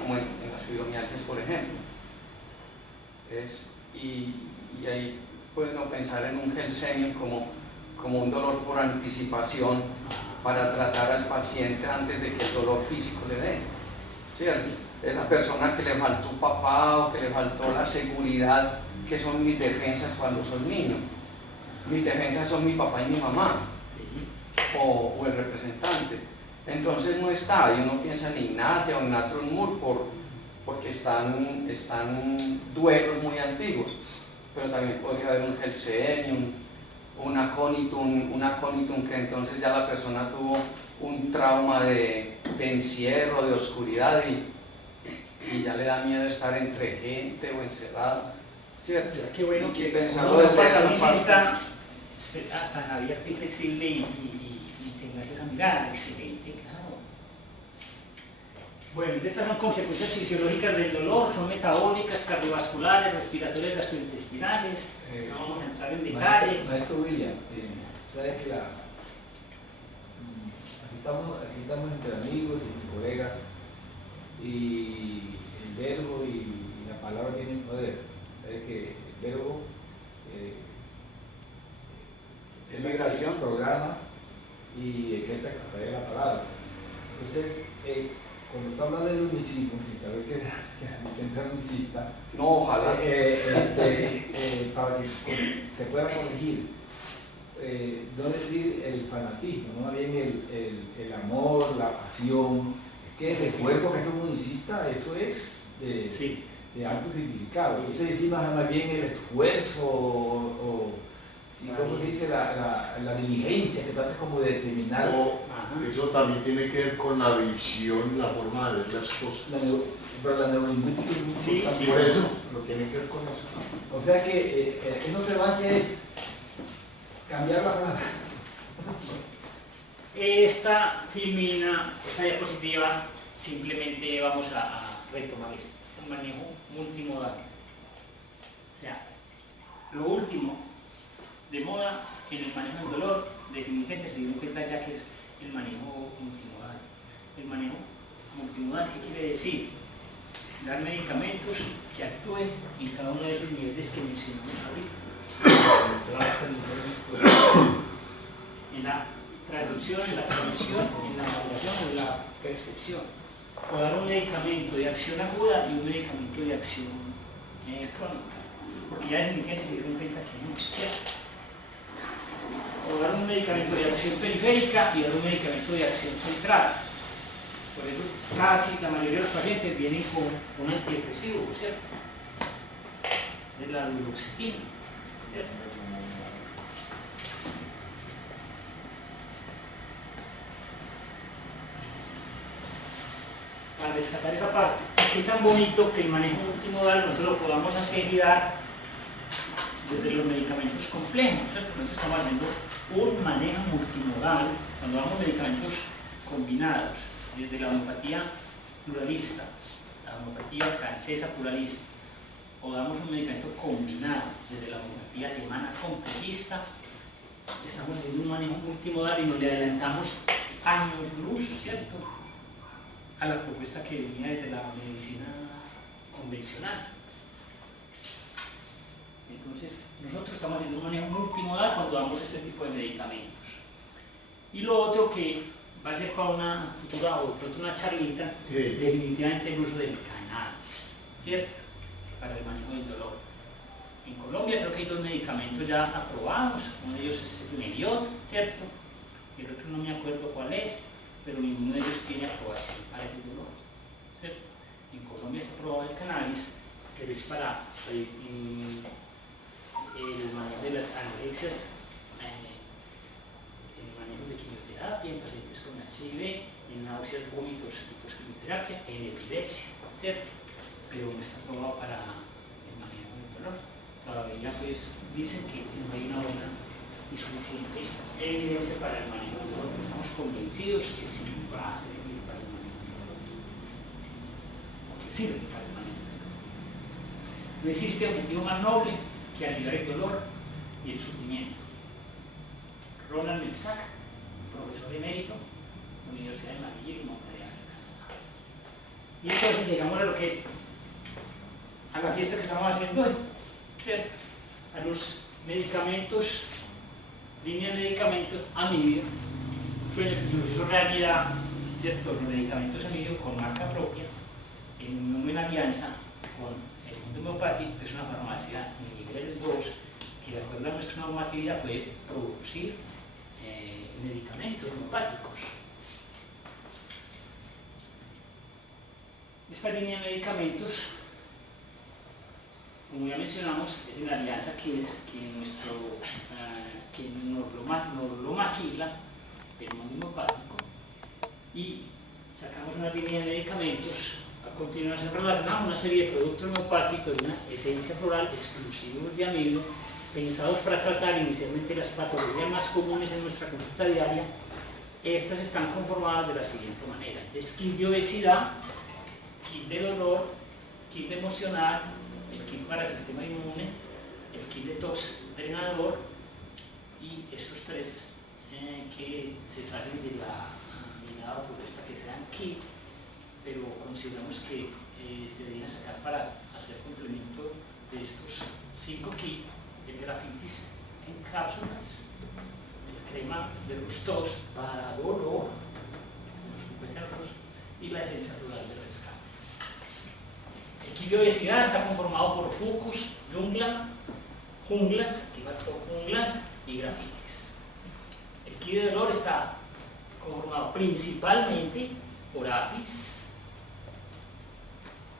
como en las fibromialgias, por ejemplo. Y ahí puede uno pensar en un gelsemium como un dolor por anticipación para tratar al paciente antes de que el dolor físico le dé, ¿cierto? Esa persona que le faltó un papá o que le faltó la seguridad, que son mis defensas cuando soy niño. Mis defensas son mi papá y mi mamá, o el representante. Entonces no está, y uno piensa en Ignatia o en Natron Moore porque están duelos muy antiguos, pero también podría haber un Helseen, un Aconitum que entonces ya la persona tuvo un trauma de encierro, de oscuridad y ya le da miedo estar entre gente o encerrado, ¿cierto? Qué bueno que pensarlo uno desde esa cabecista sea tan abierto y flexible y tengas esa mirada, excelente, claro. Bueno, estas son consecuencias fisiológicas del dolor, son metabólicas, cardiovasculares, respiratorias, gastrointestinales, no vamos a entrar en detalle. Maestro William, sabes que aquí estamos entre amigos y entre colegas, y el verbo y la palabra tienen poder. Sabes que el verbo es migración, programa y etcétera, que la palabra. Entonces, cuando tú hablas del unicismo, sin saber que es unicista, no, ojalá. Para que te pueda corregir, no decir el fanatismo, no más bien el amor, la pasión. Es que el esfuerzo que es un unicista, eso es de alto significado. Entonces decimos más bien el esfuerzo ¿cómo se dice? La diligencia que trata como de determinar. Eso también tiene que ver con la visión, la forma de ver las cosas. Pero la neurolingüística es muy importante. Por eso lo tiene que ver con eso. O sea que eso se basa es cambiar la palabra. Esta filmina, esta diapositiva, simplemente vamos a retomar esto, un manejo multimodal. O sea, lo último de moda en el manejo del dolor, definitivamente se dieron cuenta ya que es el manejo multimodal. El manejo multimodal, ¿qué quiere decir? Dar medicamentos que actúen en cada uno de esos niveles que mencionamos ahorita. En la traducción, en la transmisión, en la evaluación, en la percepción. O dar un medicamento de acción aguda y un medicamento de acción crónica. Y ya definitivamente se dieron cuenta que no, ¿cierto? O dar un medicamento de acción periférica y dar un medicamento de acción central. Por eso casi la mayoría de los pacientes vienen con un antidepresivo, ¿cierto? Es la duloxetina, ¿cierto? Para rescatar esa parte, qué tan bonito que el manejo multimodal nosotros lo podamos hacer y dar desde los medicamentos complejos, ¿cierto? Nosotros estamos haciendo un manejo multimodal cuando damos medicamentos combinados, desde la homeopatía pluralista, la homeopatía francesa pluralista, o damos un medicamento combinado desde la homeopatía alemana complejista. Estamos haciendo un manejo multimodal y nos le adelantamos años luz, ¿cierto?, a la propuesta que venía desde la medicina convencional. Entonces, nosotros estamos haciendo un manejo multimodal cuando damos este tipo de medicamentos. Y lo otro que va a ser para una futura o pronto una charlita, definitivamente el uso del cannabis, ¿cierto?, para el manejo del dolor. En Colombia creo que hay 2 medicamentos ya aprobados, uno de ellos es el Meriot, ¿cierto?, y el otro no me acuerdo cuál es, pero ninguno de ellos tiene aprobación para el dolor, ¿cierto? En Colombia está aprobado el cannabis, pero es para el manejo de las anorexia, el manejo de quimioterapia en pacientes con HIV, en náuseas, vómitos y quimioterapia, en epilepsia, ¿cierto? Pero no está aprobado para el manejo del dolor. Todavía pues dicen que no hay una buena y suficiente evidencia para el manejo del dolor, pero estamos convencidos que sí va a servir para el manejo del dolor, que sirve para el manejo del dolor. No existe objetivo más noble que aliviar el dolor y el sufrimiento. Ronald Melzack, profesor emérito de la Universidad de McGill, Montreal, Canadá. Y entonces llegamos a la fiesta que estamos haciendo hoy, ¿cierto?, a los medicamentos, línea de medicamentos Amivio, un sueño que se nos hizo realidad, ¿cierto?, los medicamentos Amivio con marca propia, en unión en alianza con el mundo homeopático, que es una farmacia nivel 2, que de acuerdo a nuestra normatividad puede producir medicamentos homeopáticos. Esta línea de medicamentos, como ya mencionamos, es una alianza que nos lo maquila el homónimo hepático, y sacamos una línea de medicamentos. A continuación relacionamos una serie de productos homeopáticos de una esencia floral exclusivos de amido, pensados para tratar inicialmente las patologías más comunes en nuestra consulta diaria. Estas están conformadas de la siguiente manera: es kit de obesidad, kit de dolor, kit de emocional, el kit para el sistema inmune, el kit detox drenador, y estos tres que se salen de la mirada propuesta que sean kit, pero consideramos que se deberían sacar para hacer complemento de estos 5 kits: el grafitis en cápsulas, el crema de los tos para dolor, y la esencia floral de rescate. El kit de obesidad está conformado por fucus, junglas y grafitis. El kit de dolor está conformado principalmente por apis,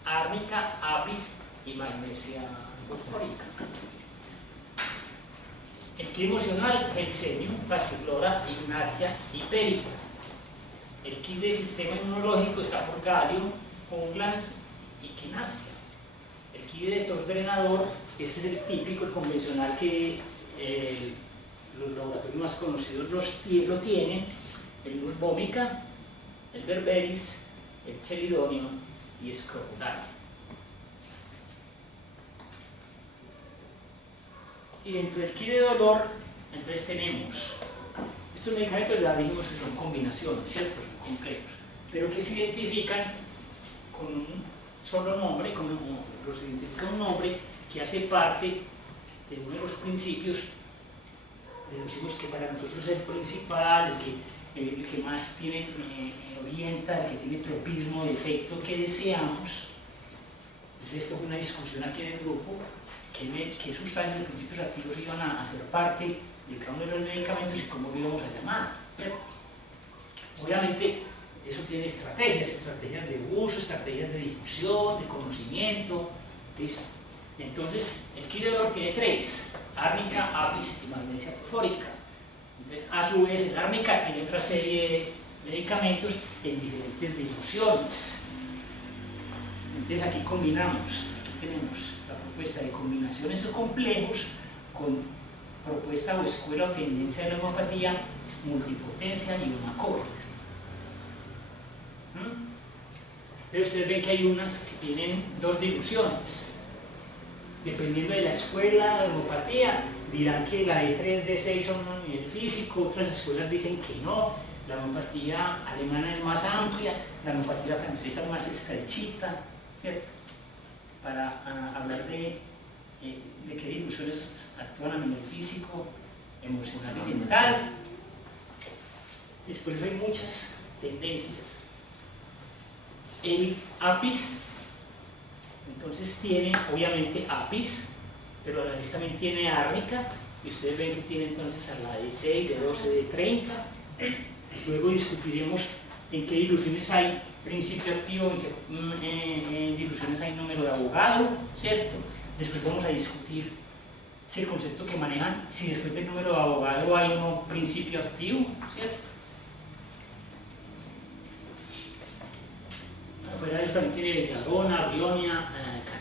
árnica, apis y magnesia fosfórica. El kit emocional, gelsemium, passiflora, ignatia y perica. El kit de sistema inmunológico está por galio, junglas y quinasia. El kit de detox drenador, este es el típico, el convencional que los laboratorios más conocidos lo tienen: el Nus vomica, el berberis, el chelidonium y scrofularia. Y dentro del kit de dolor, entonces tenemos estos medicamentos, ya dijimos que son combinaciones, ¿cierto? Son complejos, pero que se identifican con un solo nombre, los identifica un nombre que hace parte de uno de los principios. Deducimos que para nosotros es el principal, el que más tiene, orienta, el que tiene tropismo, el efecto que deseamos. Entonces, esto fue una discusión aquí en el grupo: qué sustancias y principios activos iban a hacer parte de cada uno de los medicamentos y cómo lo íbamos a llamar, ¿cierto? Obviamente eso tiene estrategias de uso, estrategias de difusión, de conocimiento, ¿listo? Entonces el kit de dolor tiene 3: árnica, apis y magnesia fosfórica. Entonces, a su vez, el árnica tiene otra serie de medicamentos en diferentes difusiones. Entonces aquí combinamos, aquí tenemos la propuesta de combinaciones o complejos con propuesta o escuela o tendencia de la homeopatía, multipotencia y una corte. Entonces ustedes ven que hay unas que tienen 2 diluciones. Dependiendo de la escuela de homeopatía, dirán que la de 3, de 6 son a nivel físico, otras escuelas dicen que no. La homeopatía alemana es más amplia, la homeopatía francesa es más estrechita, ¿cierto? Para hablar de qué diluciones actúan a nivel físico, emocional y mental. Después hay muchas tendencias. El apis, entonces tiene obviamente apis, pero a la vez también tiene árnica, y ustedes ven que tiene entonces a la de 6, de 12, de 30. Luego discutiremos en qué diluciones hay principio activo, en qué diluciones hay número de abogado, ¿cierto? Después vamos a discutir si el concepto que manejan, si después del número de abogado hay un principio activo, ¿cierto? Afuera de eso también tiene belladona, brionia,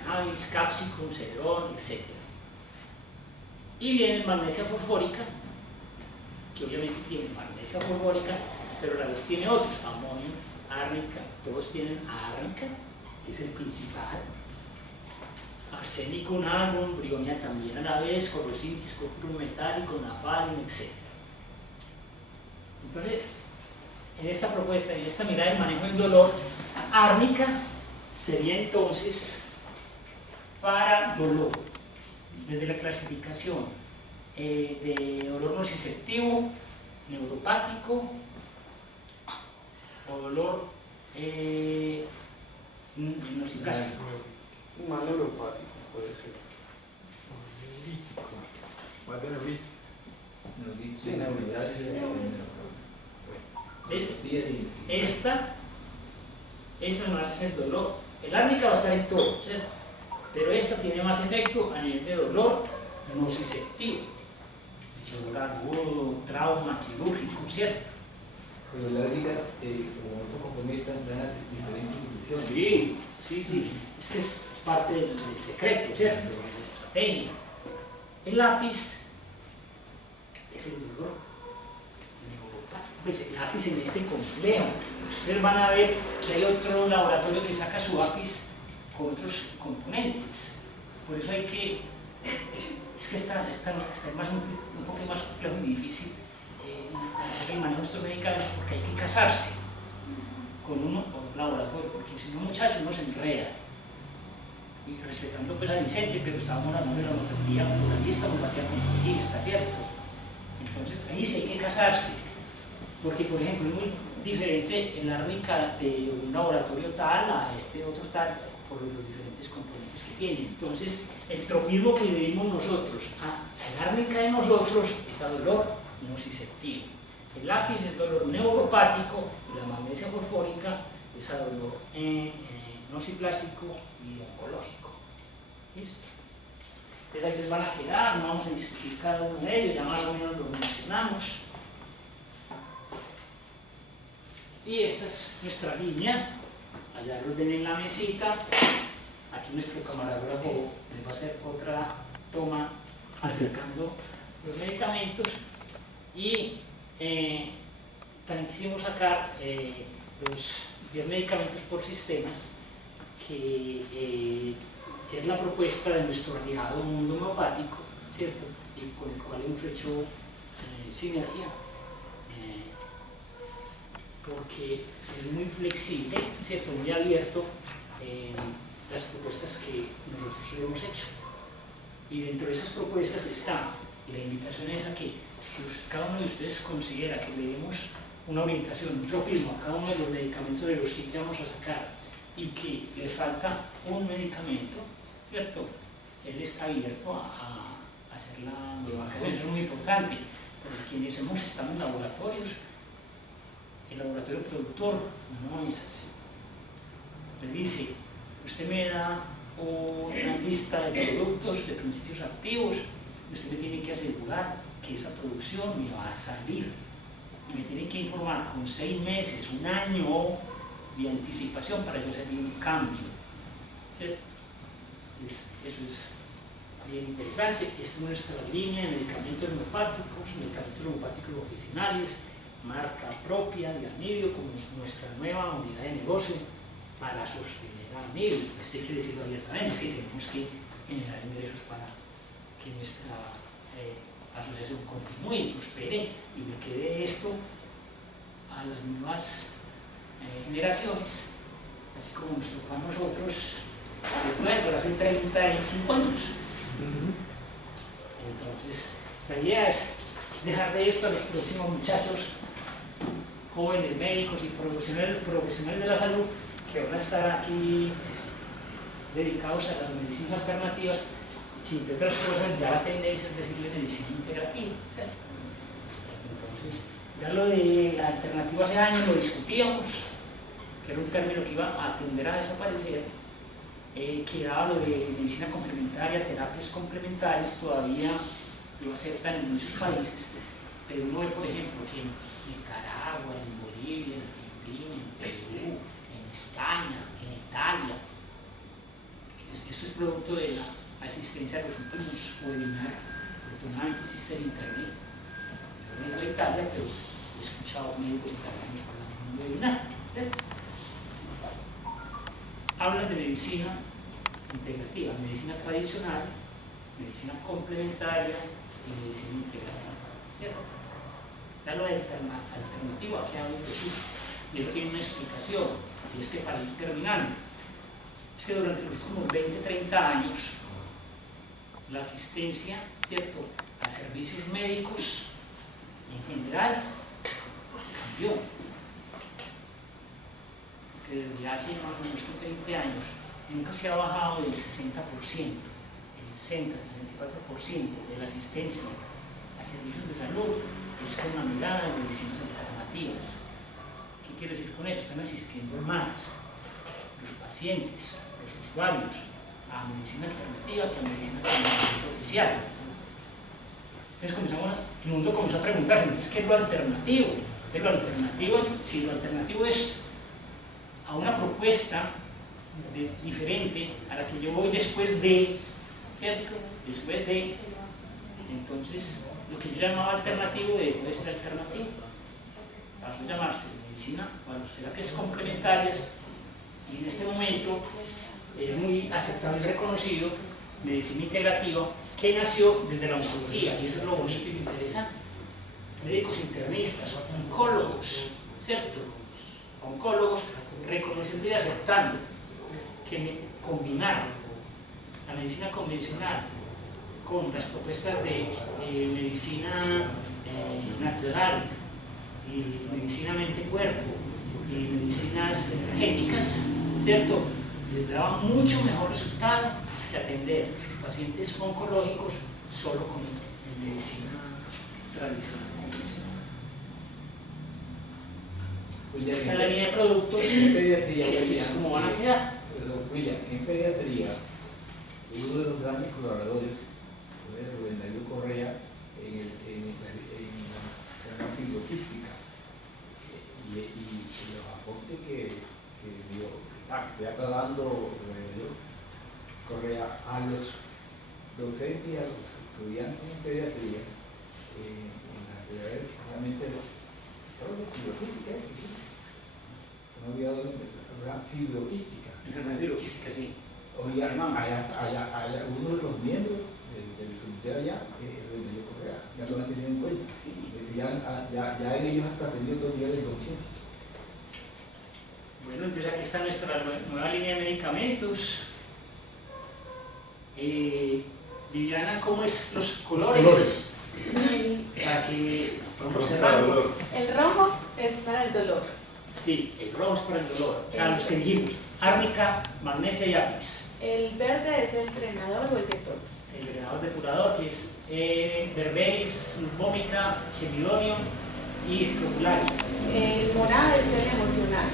cannabis, capsicum, cedrón, etc. Y viene magnesia fosfórica, que obviamente tiene magnesia fosfórica, pero a la vez tiene otros: amonio, árnica, todos tienen árnica, que es el principal. Arsénico, nalum, brionia también a la vez, corrositis, copro metálico, nafalium, etc. Entonces, en esta propuesta, en esta mirada del manejo del dolor, árnica sería entonces para dolor, desde la clasificación de dolor nociceptivo, neuropático o dolor nociplástico. Más neuropático puede ser. Sí, ¿Ves? Esta no hace el dolor, El árnica va a estar en todo, ¿cierto? Pero esta tiene más efecto a nivel de dolor nociceptivo, dolor agudo, trauma quirúrgico, ¿cierto? Pero la árnica, como otros componentes, da diferentes funciones. Sí, sí, sí. Es que es parte del secreto, ¿cierto? De la estrategia. El lápiz es el dolor neuropático. Pues el lápiz en este complejo. Ustedes van a ver que hay otro laboratorio que saca su lápiz con otros componentes. Por eso hay que... Es que está más, un poco más complejo y difícil hacer el manejo de estos medicamentos porque hay que casarse con uno o dos laboratorios, porque si no, muchachos, uno se enreda. Y respetando pues a Vicente, pero estábamos hablando de la homeopatía pluralista, homeopatía continuista, ¿cierto? Entonces, ahí sí hay que casarse, porque por ejemplo es muy diferente el árnica de un laboratorio tal a este otro tal, por los diferentes componentes que tiene. Entonces, el tropismo que le dimos nosotros al árnica de nosotros es a dolor nociceptivo. El lápiz es dolor neuropático y la magnesia fosfórica es a dolor nociplástico y oncológico. ¿Listo? Entonces ahí les van a quedar, no vamos a discutir cada uno de ellos, ya más o menos lo mencionamos. Y esta es nuestra línea, allá los ven en la mesita, aquí nuestro camarógrafo les va a hacer otra toma acercando los medicamentos y también quisimos sacar los 10 medicamentos por sistemas, que es la propuesta de nuestro aliado mundo homeopático, ¿cierto? Y con el cual hemos hecho sinergia, porque es muy flexible, ¿cierto? Muy abierto en las propuestas que nosotros hemos hecho. Y dentro de esas propuestas está, y la invitación es a que si cada uno de ustedes considera que le demos una orientación, un tropismo a cada uno de los medicamentos de los que vamos a sacar y que le falta un medicamento, ¿cierto? Él está abierto a hacer la modificación. Eso es muy importante, porque quienes hemos estado en laboratorios, el laboratorio productor no es así. Le dice, usted me da una lista de productos, de principios activos, usted me tiene que asegurar que esa producción me va a salir y me tiene que informar con 6 meses, un año de anticipación para yo hacer un cambio, ¿cierto? Eso es bien interesante. Esta es nuestra línea de medicamentos homeopáticos oficinales, marca propia de Amidio, como nuestra nueva unidad de negocio para sostener a Amidio. Esto hay que decirlo abiertamente, es que tenemos que generar ingresos para que nuestra asociación continúe y prospere y le quede esto a las nuevas generaciones, así como nos tocó a nosotros hace 35 años. Entonces, la idea es dejar de esto a los próximos muchachos, jóvenes médicos y profesionales de la salud que van a estar aquí dedicados a las medicinas alternativas, que entre otras cosas ya la tendencia es decirle medicina integrativa, ¿cierto? Entonces, ya lo de la alternativa hace años lo discutíamos, que era un término que iba a tender a desaparecer, quedaba lo de medicina complementaria, terapias complementarias, todavía lo aceptan en muchos países, pero uno ve, por ejemplo, que en Nicaragua, en Bolivia, en Argentina, en Perú, en España, en Italia, esto es producto de la asistencia de los últimos webinars, afortunadamente existe el internet. Yo vengo de Italia, pero he escuchado médicos italianos hablando de un webinar, ¿cierto? Hablan de medicina integrativa, medicina tradicional, medicina complementaria y medicina integrativa, ¿cierto? Ya lo de alternativo aquí habla Jesús, y eso tiene una explicación, y es que para ir terminando, es que durante los últimos 20-30 años la asistencia, ¿cierto?, a servicios médicos en general cambió. Porque desde hace más o menos 15-20 años nunca se ha bajado del 60%, el 60-64% de la asistencia a servicios de salud es con una mirada de medicinas alternativas. ¿Qué quiero decir con eso? Están asistiendo más los pacientes, los usuarios, a medicina alternativa que a medicina convencional oficial. Entonces el mundo comenzó a preguntar, entonces, ¿qué es lo alternativo? ¿Qué es lo alternativo? Si lo alternativo es a una propuesta diferente a la que yo voy después de, ¿cierto? Después de, entonces, lo que yo llamaba alternativo dejó de ser alternativo. Pasó a llamarse medicina, bueno, será que es complementarias, y en este momento es muy aceptado y reconocido medicina integrativa, que nació desde la oncología, y eso es lo bonito y lo interesante. Médicos internistas, oncólogos, ¿cierto? Oncólogos reconociendo y aceptando que combinar la medicina convencional con las propuestas de medicina natural y medicina mente-cuerpo y medicinas energéticas, ¿cierto? Les daba mucho mejor resultado que atender a sus pacientes oncológicos solo con medicina tradicional. Esta es la línea de productos y así es como van a quedar. William, en pediatría, uno de los grandes colaboradores fue Rubén Darío Correa en la carrera fibroquística y los aportes que está dando Rubén Darío Correa a los docentes y a los estudiantes en pediatría, en la realidad realmente fibroquística, no había dado la fibroquística. Enfermedad fibroquística, sí. Oiga, hay uno de los miembros del comité allá, que es el de Correa, ya lo han tenido en cuenta. Ya ellos han atendido otro nivel de conciencia. Bueno, entonces aquí está nuestra nueva línea de medicamentos. Viviana, ¿cómo es los colores? Para que vamos cerrando. El rojo es para el dolor. Sí, el rojo es para el dolor. O sea, los que dijimos, árnica, magnesia y apis. El verde es el drenador o el detox. El drenador depurador, que es berberis, vomica, chelidonium y escrofularia. El morado es el emocional.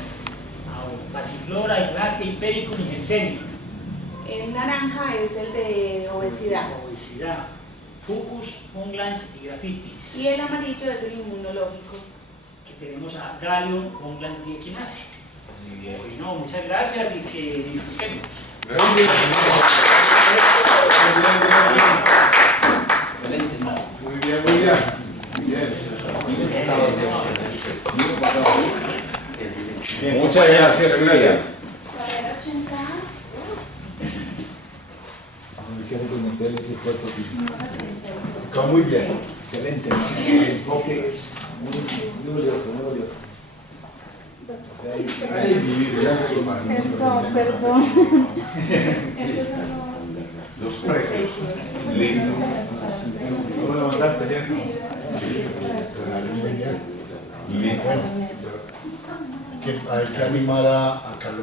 Pasiflora, hidrate, hipericum y ginseng. El naranja es el de obesidad. Obesidad. Fucus, Funglans y grafitis. Y el amarillo es el inmunológico. Que tenemos a Gallium, Funglans y Equinacia. Bueno, muchas gracias y que disfrutemos. Muy bien, muy bien. Bien. Muchas gracias, Julia. Hay que reconocer ese esfuerzo físico. Está muy bien. Excelente. El enfoque muy valioso, muy valioso. Perdón. Los precios. Listo. ¿Cómo lo mandaste ya? Listo. Hay que animar a Carlos.